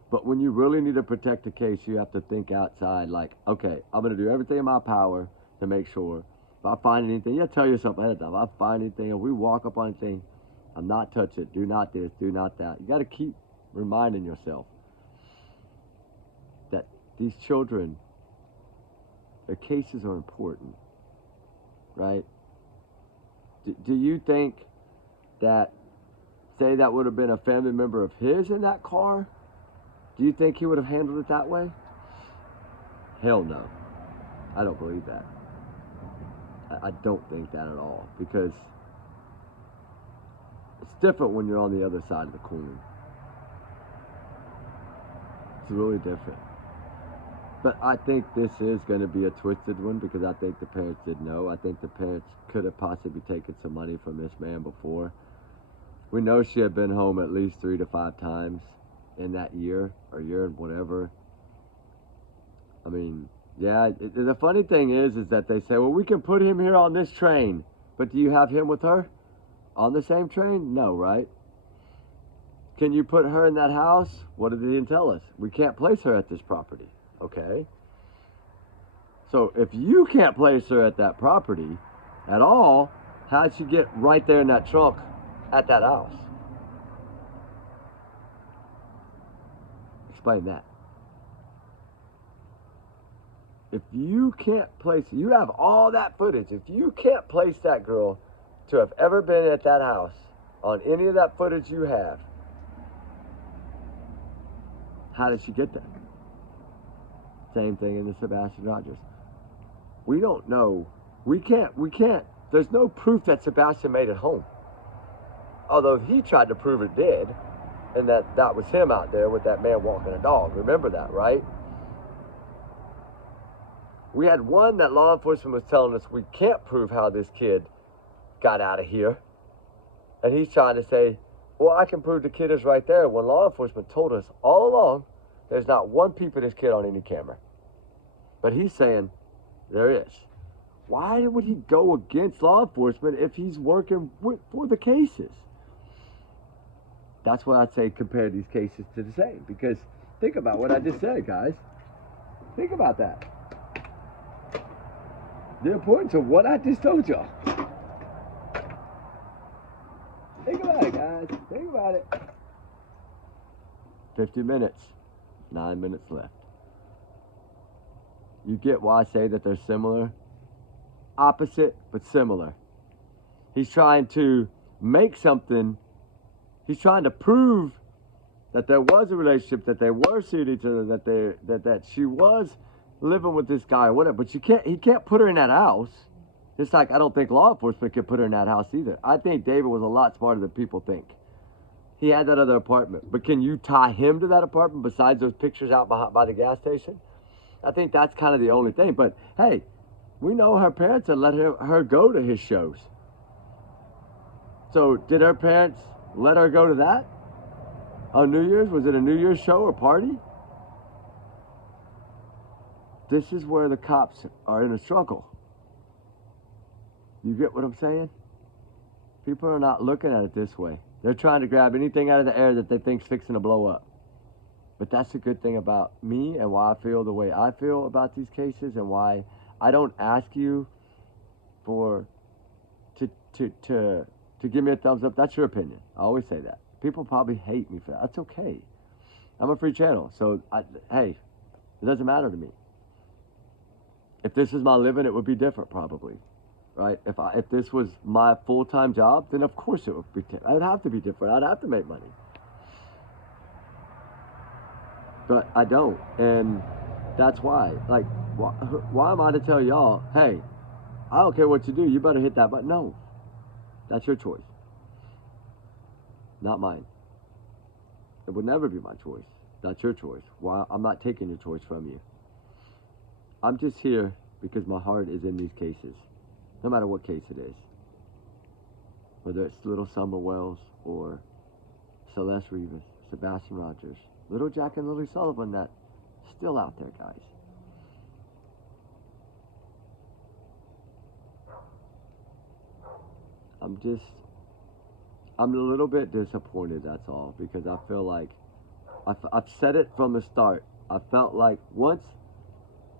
But when you really need to protect a case, you have to think outside, like, okay, I'm going to do everything in my power to make sure. If I find anything, you tell yourself ahead of time, if I find anything, if we walk up on anything, I'm not touch it. Do not this, do not that. You got to keep reminding yourself that these children, their cases are important, right? Do you think that, say that would have been a family member of his in that car, do you think he would have handled it that way? Hell no. I don't believe that. I don't think that at all, because it's different when you're on the other side of the coin. It's really different. But I think this is going to be a twisted one, because I think the parents did know. I think the parents could have possibly taken some money from this man before. We know she had been home at least 3 to 5 times in that year, or year and whatever. I mean, yeah, the funny thing is that they say, well, we can put him here on this train, but do you have him with her on the same train? No, right? Can you put her in that house? What did he tell us? We can't place her at this property. Okay. So if you can't place her at that property at all, how'd she get right there in that trunk at that house? Explain that. If you can't place, you have all that footage. If you can't place that girl to have ever been at that house on any of that footage you have, how did she get there? Same thing in the Sebastian Rogers. We don't know. We can't. There's no proof that Sebastian made it home. Although he tried to prove it did, and that was him out there with that man walking a dog. Remember that, right? We had one that law enforcement was telling us we can't prove how this kid got out of here. And he's trying to say, well, I can prove the kid is right there, when law enforcement told us all along there's not one peep of this kid on any camera. But he's saying, There is. Why would he go against law enforcement if he's working for the cases? That's what I'd say, compare these cases to the same. Because think about what I just said, guys. Think about that. The importance of what I just told y'all. Think about it, guys. Think about it. 50 minutes. 9 minutes left. You get why I say that they're similar? Opposite, but similar. He's trying to make something. He's trying to prove that there was a relationship, that they were seeing each other, that she was living with this guy or whatever. But he can't put her in that house. Just like I don't think law enforcement could put her in that house either. I think David was a lot smarter than people think. He had that other apartment. But can you tie him to that apartment besides those pictures out by the gas station? I think that's kind of the only thing. But hey, we know her parents had let her go to his shows. So did her parents let her go to that? On New Year's? Was it a New Year's show or party? This is where the cops are in a struggle. You get what I'm saying? People are not looking at it this way. They're trying to grab anything out of the air that they think's fixing to blow up. But that's the good thing about me and why I feel the way I feel about these cases and why I don't ask you to give me a thumbs up. That's your opinion. I always say that. People probably hate me for that. That's okay. I'm a free channel. So, hey, it doesn't matter to me. If this is my living, it would be different probably. Right? If this was my full-time job, then of course it would be different. It would have to be different. I'd have to make money. But I don't. And that's why. Like, why am I to tell y'all, hey, I don't care what you do, you better hit that button? No. That's your choice. Not mine. It would never be my choice. That's your choice. Why? I'm not taking your choice from you. I'm just here because my heart is in these cases. No matter what case it is. Whether it's Little Summer Wells or Celeste Rivas, Sebastian Rogers, Little Jack and Lily Sullivan, that's still out there, guys. I'm a little bit disappointed, that's all, because I feel like, I've said it from the start. I felt like once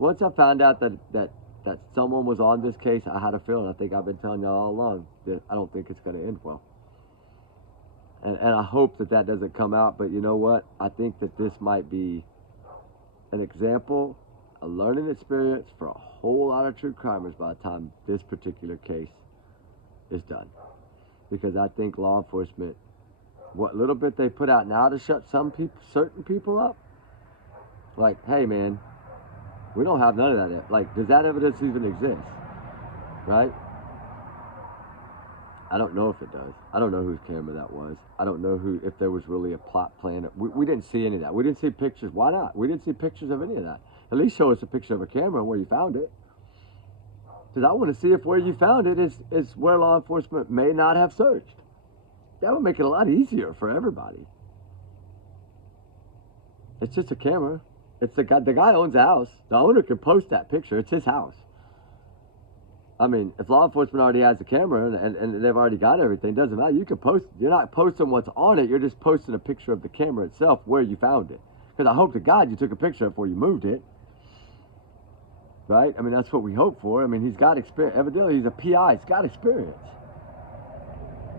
I found out that someone was on this case, I had a feeling, I think I've been telling y'all all along, that I don't think it's going to end well. And I hope that doesn't come out, but you know what? I think that this might be an example, a learning experience for a whole lot of true crimers by the time this particular case is done. Because I think law enforcement, what little bit they put out now to shut certain people up, like, hey man, we don't have none of that. Like, does that evidence even exist? Right? I don't know if it does. I don't know whose camera that was. I don't know if there was really a plot plan. We didn't see any of that. We didn't see pictures. Why not? We didn't see pictures of any of that. At least show us a picture of a camera and where you found it. Because I want to see if where you found it is where law enforcement may not have searched. That would make it a lot easier for everybody. It's just a camera. It's the guy owns the house. The owner can post that picture. It's his house. I mean, if law enforcement already has a camera and they've already got everything, it doesn't matter. You can post. You're not posting what's on it. You're just posting a picture of the camera itself where you found it. Because I hope to God you took a picture before you moved it. Right? I mean, that's what we hope for. I mean, he's got experience. Evidently, he's a PI. He's got experience.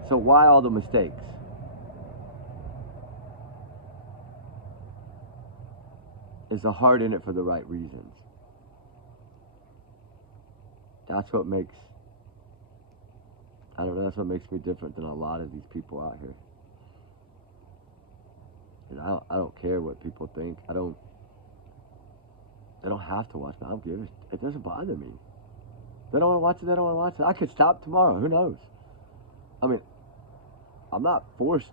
So why all the mistakes? Is the heart in it for the right reasons? That's what makes, I don't know, that's what makes me different than a lot of these people out here. And I don't care what people think. They don't have to watch me. I don't give it doesn't bother me. They don't want to watch it, they don't want to watch it. I could stop tomorrow, who knows? I mean, I'm not forced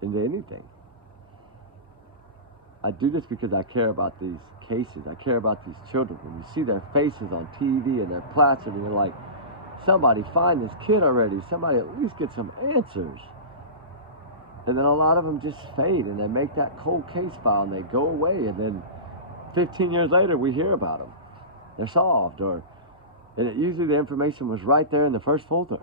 into anything. I do this because I care about these cases. I care about these children. When you see their faces on TV and they're plastered and you're like, somebody find this kid already. Somebody at least get some answers. And then a lot of them just fade and they make that cold case file and they go away. And then 15 years later, we hear about them. They're solved, or And usually the information was right there in the first folder.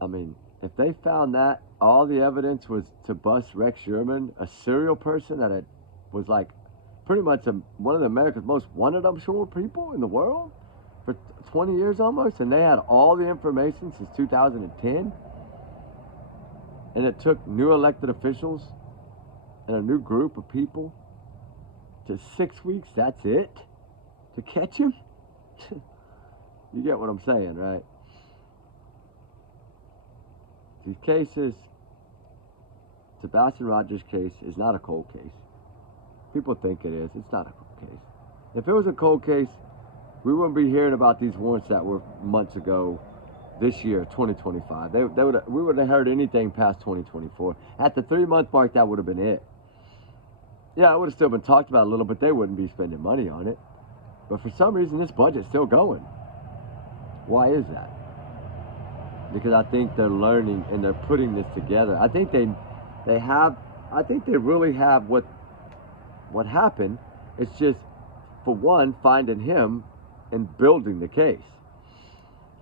I mean, if they found that all the evidence was to bust Rex Sherman, a serial person that was like pretty much one of America's most wanted, I'm sure, people in the world for 20 years almost, and they had all the information since 2010, and it took new elected officials and a new group of people to 6 weeks, that's it, to catch him? You get what I'm saying, right? These cases, Sebastian Rogers' case is not a cold case. People think it is. It's not a cold case. If it was a cold case, we wouldn't be hearing about these warrants that were months ago, this year, 2025. We would have heard anything past 2024. At the 3-month mark, that would have been it. Yeah, it would have still been talked about a little, but they wouldn't be spending money on it. But for some reason, this budget's still going. Why is that? Because I think they're learning and they're putting this together. I think they really have what happened. It's just, for one, finding him and building the case.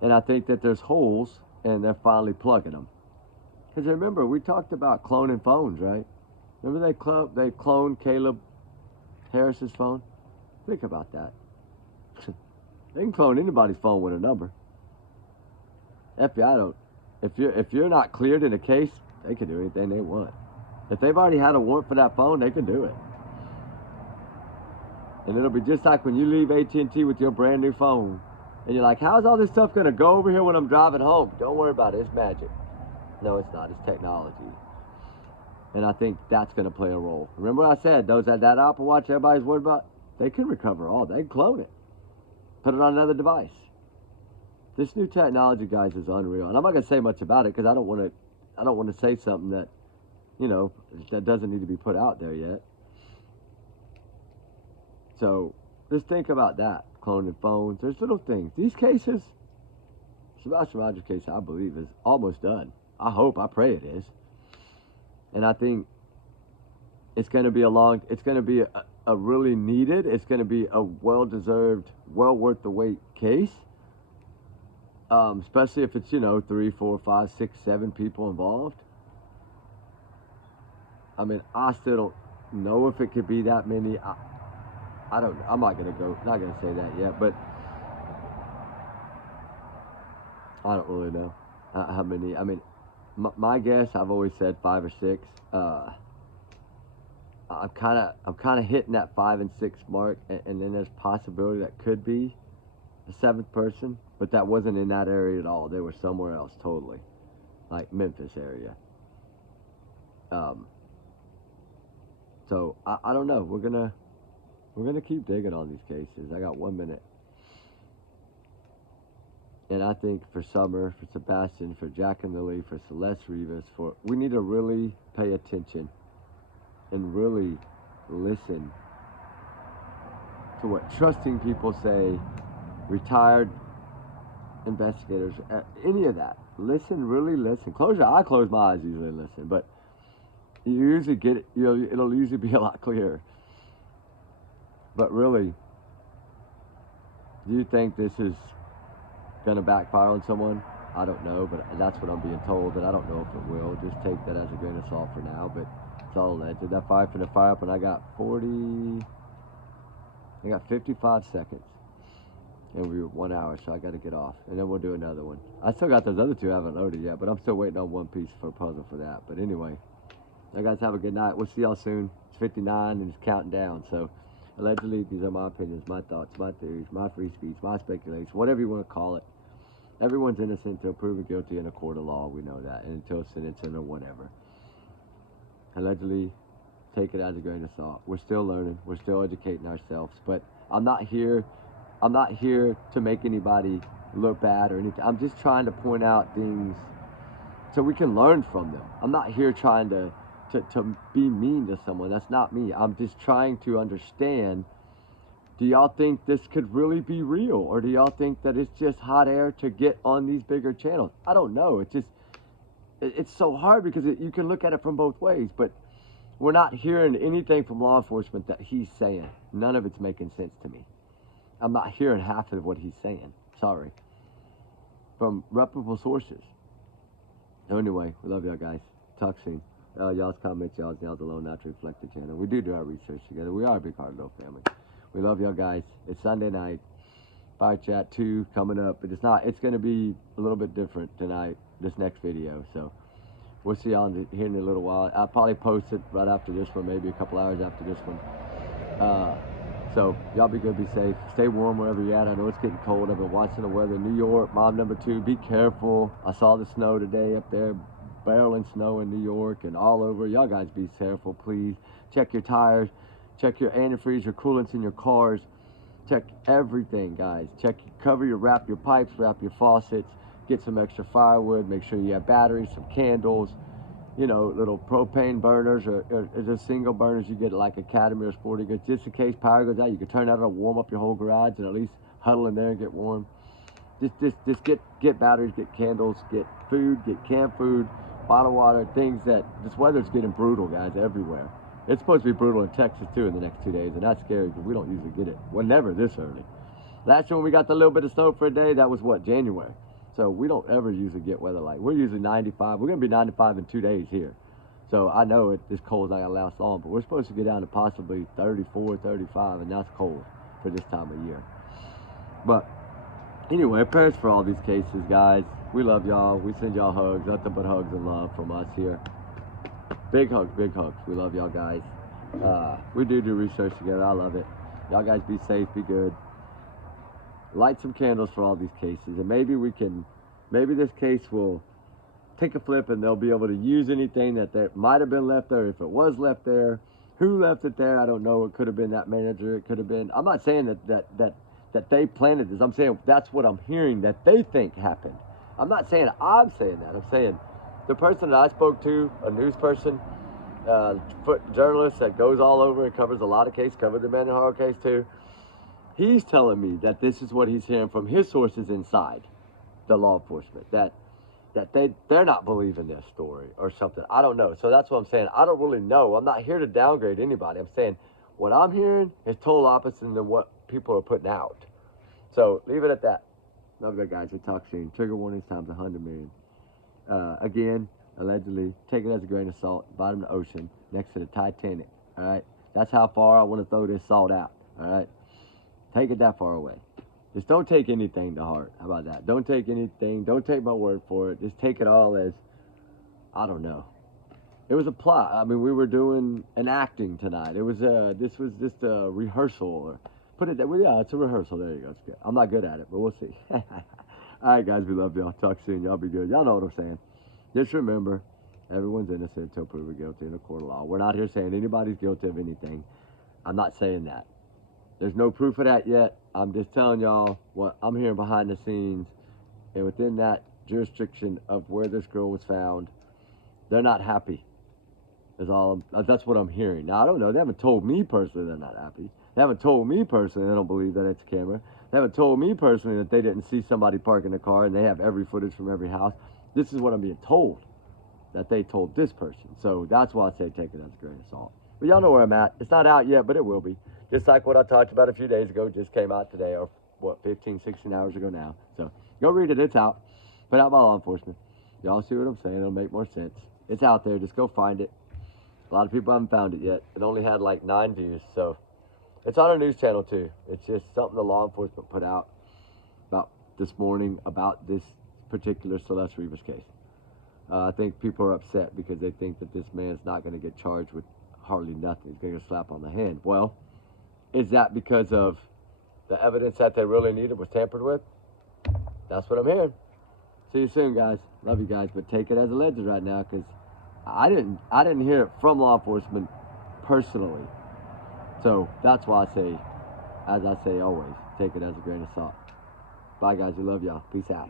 And I think that there's holes and they're finally plugging them. Because remember, we talked about cloning phones, right? Remember they cloned Caleb Harris's phone? Think about that. They can clone anybody's phone with a number. FBI don't. If you're not cleared in a case, they can do anything they want. If they've already had a warrant for that phone, they can do it. And it'll be just like when you leave AT&T with your brand new phone, and you're like, how's all this stuff gonna go over here when I'm driving home? Don't worry about it, it's magic. No, it's not, it's technology. And I think that's gonna play a role. Remember what I said, those at that Apple Watch everybody's worried about, they can recover all, they can clone it. Put it on another device. This new technology, guys, is unreal. And I'm not gonna say much about it because I don't wanna say something that, that doesn't need to be put out there yet. So just think about that. Cloning phones. There's little things. These cases, Sebastian Rogers case, I believe, is almost done. I hope, I pray it is. And I think it's going to be a really needed, it's going to be a well-deserved, well worth the wait case. Especially if it's, 3, 4, 5, 6, 7 people involved. I mean, I still don't know if it could be that many. I don't know. I'm not going to say that yet, but I don't really know how many. I mean, my guess, I've always said 5 or 6. I'm kind of hitting that 5 and 6 mark, and then there's possibility that could be a 7th person, but that wasn't in that area at all. They were somewhere else totally, like Memphis area. So I don't know. We're gonna keep digging on these cases. I got 1 minute. And I think for Summer, for Sebastian, for Jack and Lily, for Celeste Rivas, we need to really pay attention and really listen to what trusting people say, retired investigators, any of that. Listen, really listen. I close my eyes usually and listen, but you usually get it, it'll usually be a lot clearer. But really, do you think this is going to backfire on someone? I don't know, but that's what I'm being told, but I don't know if it will. Just take that as a grain of salt for now, but it's all alleged. That fire from the fire up, and I got 55 seconds. And we were 1 hour, so I got to get off. And then we'll do another one. I still got those other 2 I haven't loaded yet, but I'm still waiting on one piece for a puzzle for that. But anyway, you guys have a good night. We'll see y'all soon. It's 59 and it's counting down, so allegedly, these are my opinions, my thoughts, my theories, my free speech, my speculation, whatever you want to call it. Everyone's innocent until proven guilty in a court of law. We know that. And until sentencing or whatever. Allegedly, take it as a grain of salt. We're still learning. We're still educating ourselves. But I'm not here to make anybody look bad or anything. I'm just trying to point out things so we can learn from them. I'm not here trying to be mean to someone. That's not me. I'm just trying to understand, do y'all think this could really be real? Or do y'all think that it's just hot air to get on these bigger channels? I don't know. It's so hard because you can look at it from both ways. But we're not hearing anything from law enforcement that he's saying. None of it's making sense to me. I'm not hearing half of what he's saying. Sorry. From reputable sources. So anyway, we love y'all guys. Talk soon. Y'all's comments, y'all's alone, not to reflect the channel. We do our research together. We are a big Heart Girl family. We love y'all guys. It's Sunday night. Fire Chat 2 coming up. But it's going to be a little bit different tonight, this next video. So we'll see y'all here in a little while. I'll probably post it right after this one, maybe a couple hours after this one. So y'all be good, be safe. Stay warm wherever you're at. I know it's getting cold. I've been watching the weather. New York, mom number 2, be careful. I saw the snow today up there, barreling snow in New York and all over. Y'all guys be careful, please. Check your tires. Check your antifreeze, your coolants in your cars. Check everything, guys. Wrap your pipes, wrap your faucets. Get some extra firewood. Make sure you have batteries, some candles. You know, little propane burners or just single burners you get at like Academy or Sporting Goods, just in case power goes out. You can turn that on and warm up your whole garage and at least huddle in there and get warm. Just get batteries, get candles, get food, get canned food, bottled water, things that this weather's getting brutal, guys, everywhere. It's supposed to be brutal in Texas too in the next 2 days, and that's scary because we don't usually get it. Well, never this early. Last year when we got the little bit of snow for a day, that was what, January. So we don't ever usually get weather like, we're usually 95. We're going to be 95 in 2 days here. So I know this cold's not going to last long, but we're supposed to get down to possibly 34, 35, and that's cold for this time of year. But anyway, prayers for all these cases, guys. We love y'all. We send y'all hugs. Nothing but hugs and love from us here. Big hugs, big hugs. We love y'all guys. We do research together. I love it. Y'all guys be safe, be good. Light some candles for all these cases, and maybe this case will take a flip and they'll be able to use anything that might have been left there. If it was left there, who left it there, I don't know. It could have been that manager. It could have been, I'm not saying that they planted this. I'm saying that's what I'm hearing that they think happened. I'm not saying I'm saying that. I'm saying the person that I spoke to, a news person, journalist that goes all over and covers a lot of cases, covered the Manning Horror case too. He's telling me that this is what he's hearing from his sources inside the law enforcement, that they're not believing this story or something. I don't know. So that's what I'm saying. I don't really know. I'm not here to downgrade anybody. I'm saying what I'm hearing is total opposite than what people are putting out. So leave it at that. Love you guys. We talk soon. Trigger warnings times 100 million. Again, allegedly, take it as a grain of salt, bottom of the ocean, next to the Titanic. All right? That's how far I want to throw this salt out. All right? Take it that far away. Just don't take anything to heart. How about that? Don't take anything. Don't take my word for it. Just take it all as, I don't know. It was a plot. I mean, we were doing an acting tonight. This was just a rehearsal. Or put it that way. Yeah, it's a rehearsal. There you go. It's good. I'm not good at it, but we'll see. All right, guys. We love y'all. Talk soon. Y'all be good. Y'all know what I'm saying. Just remember, everyone's innocent until proven guilty in a court of law. We're not here saying anybody's guilty of anything. I'm not saying that. There's no proof of that yet. I'm just telling y'all what I'm hearing behind the scenes. And within that jurisdiction of where this girl was found, they're not happy. That's what I'm hearing. Now, I don't know. They haven't told me personally they're not happy. They haven't told me personally they don't believe that it's a camera. They haven't told me personally that they didn't see somebody parking the car and they have every footage from every house. This is what I'm being told, that they told this person. So that's why I say take it as a grain of salt. But y'all know where I'm at. It's not out yet, but it will be. Just like what I talked about a few days ago, just came out today, or what, 15, 16 hours ago now. So go read it. It's out. Put out by law enforcement. Y'all see what I'm saying? It'll make more sense. It's out there. Just go find it. A lot of people haven't found it yet. It only had like 9 views. So it's on a news channel too. It's just something the law enforcement put out about this morning about this particular Celeste Rivas case. I think people are upset because they think that this man's not going to get charged with hardly nothing. He's going to get a slap on the hand. Well, is that because of the evidence that they really needed was tampered with? That's what I'm hearing. See you soon, guys. Love you guys, but take it as alleged right now because I didn't hear it from law enforcement personally. So that's why I say, as I say always, take it as a grain of salt. Bye, guys. We love y'all. Peace out.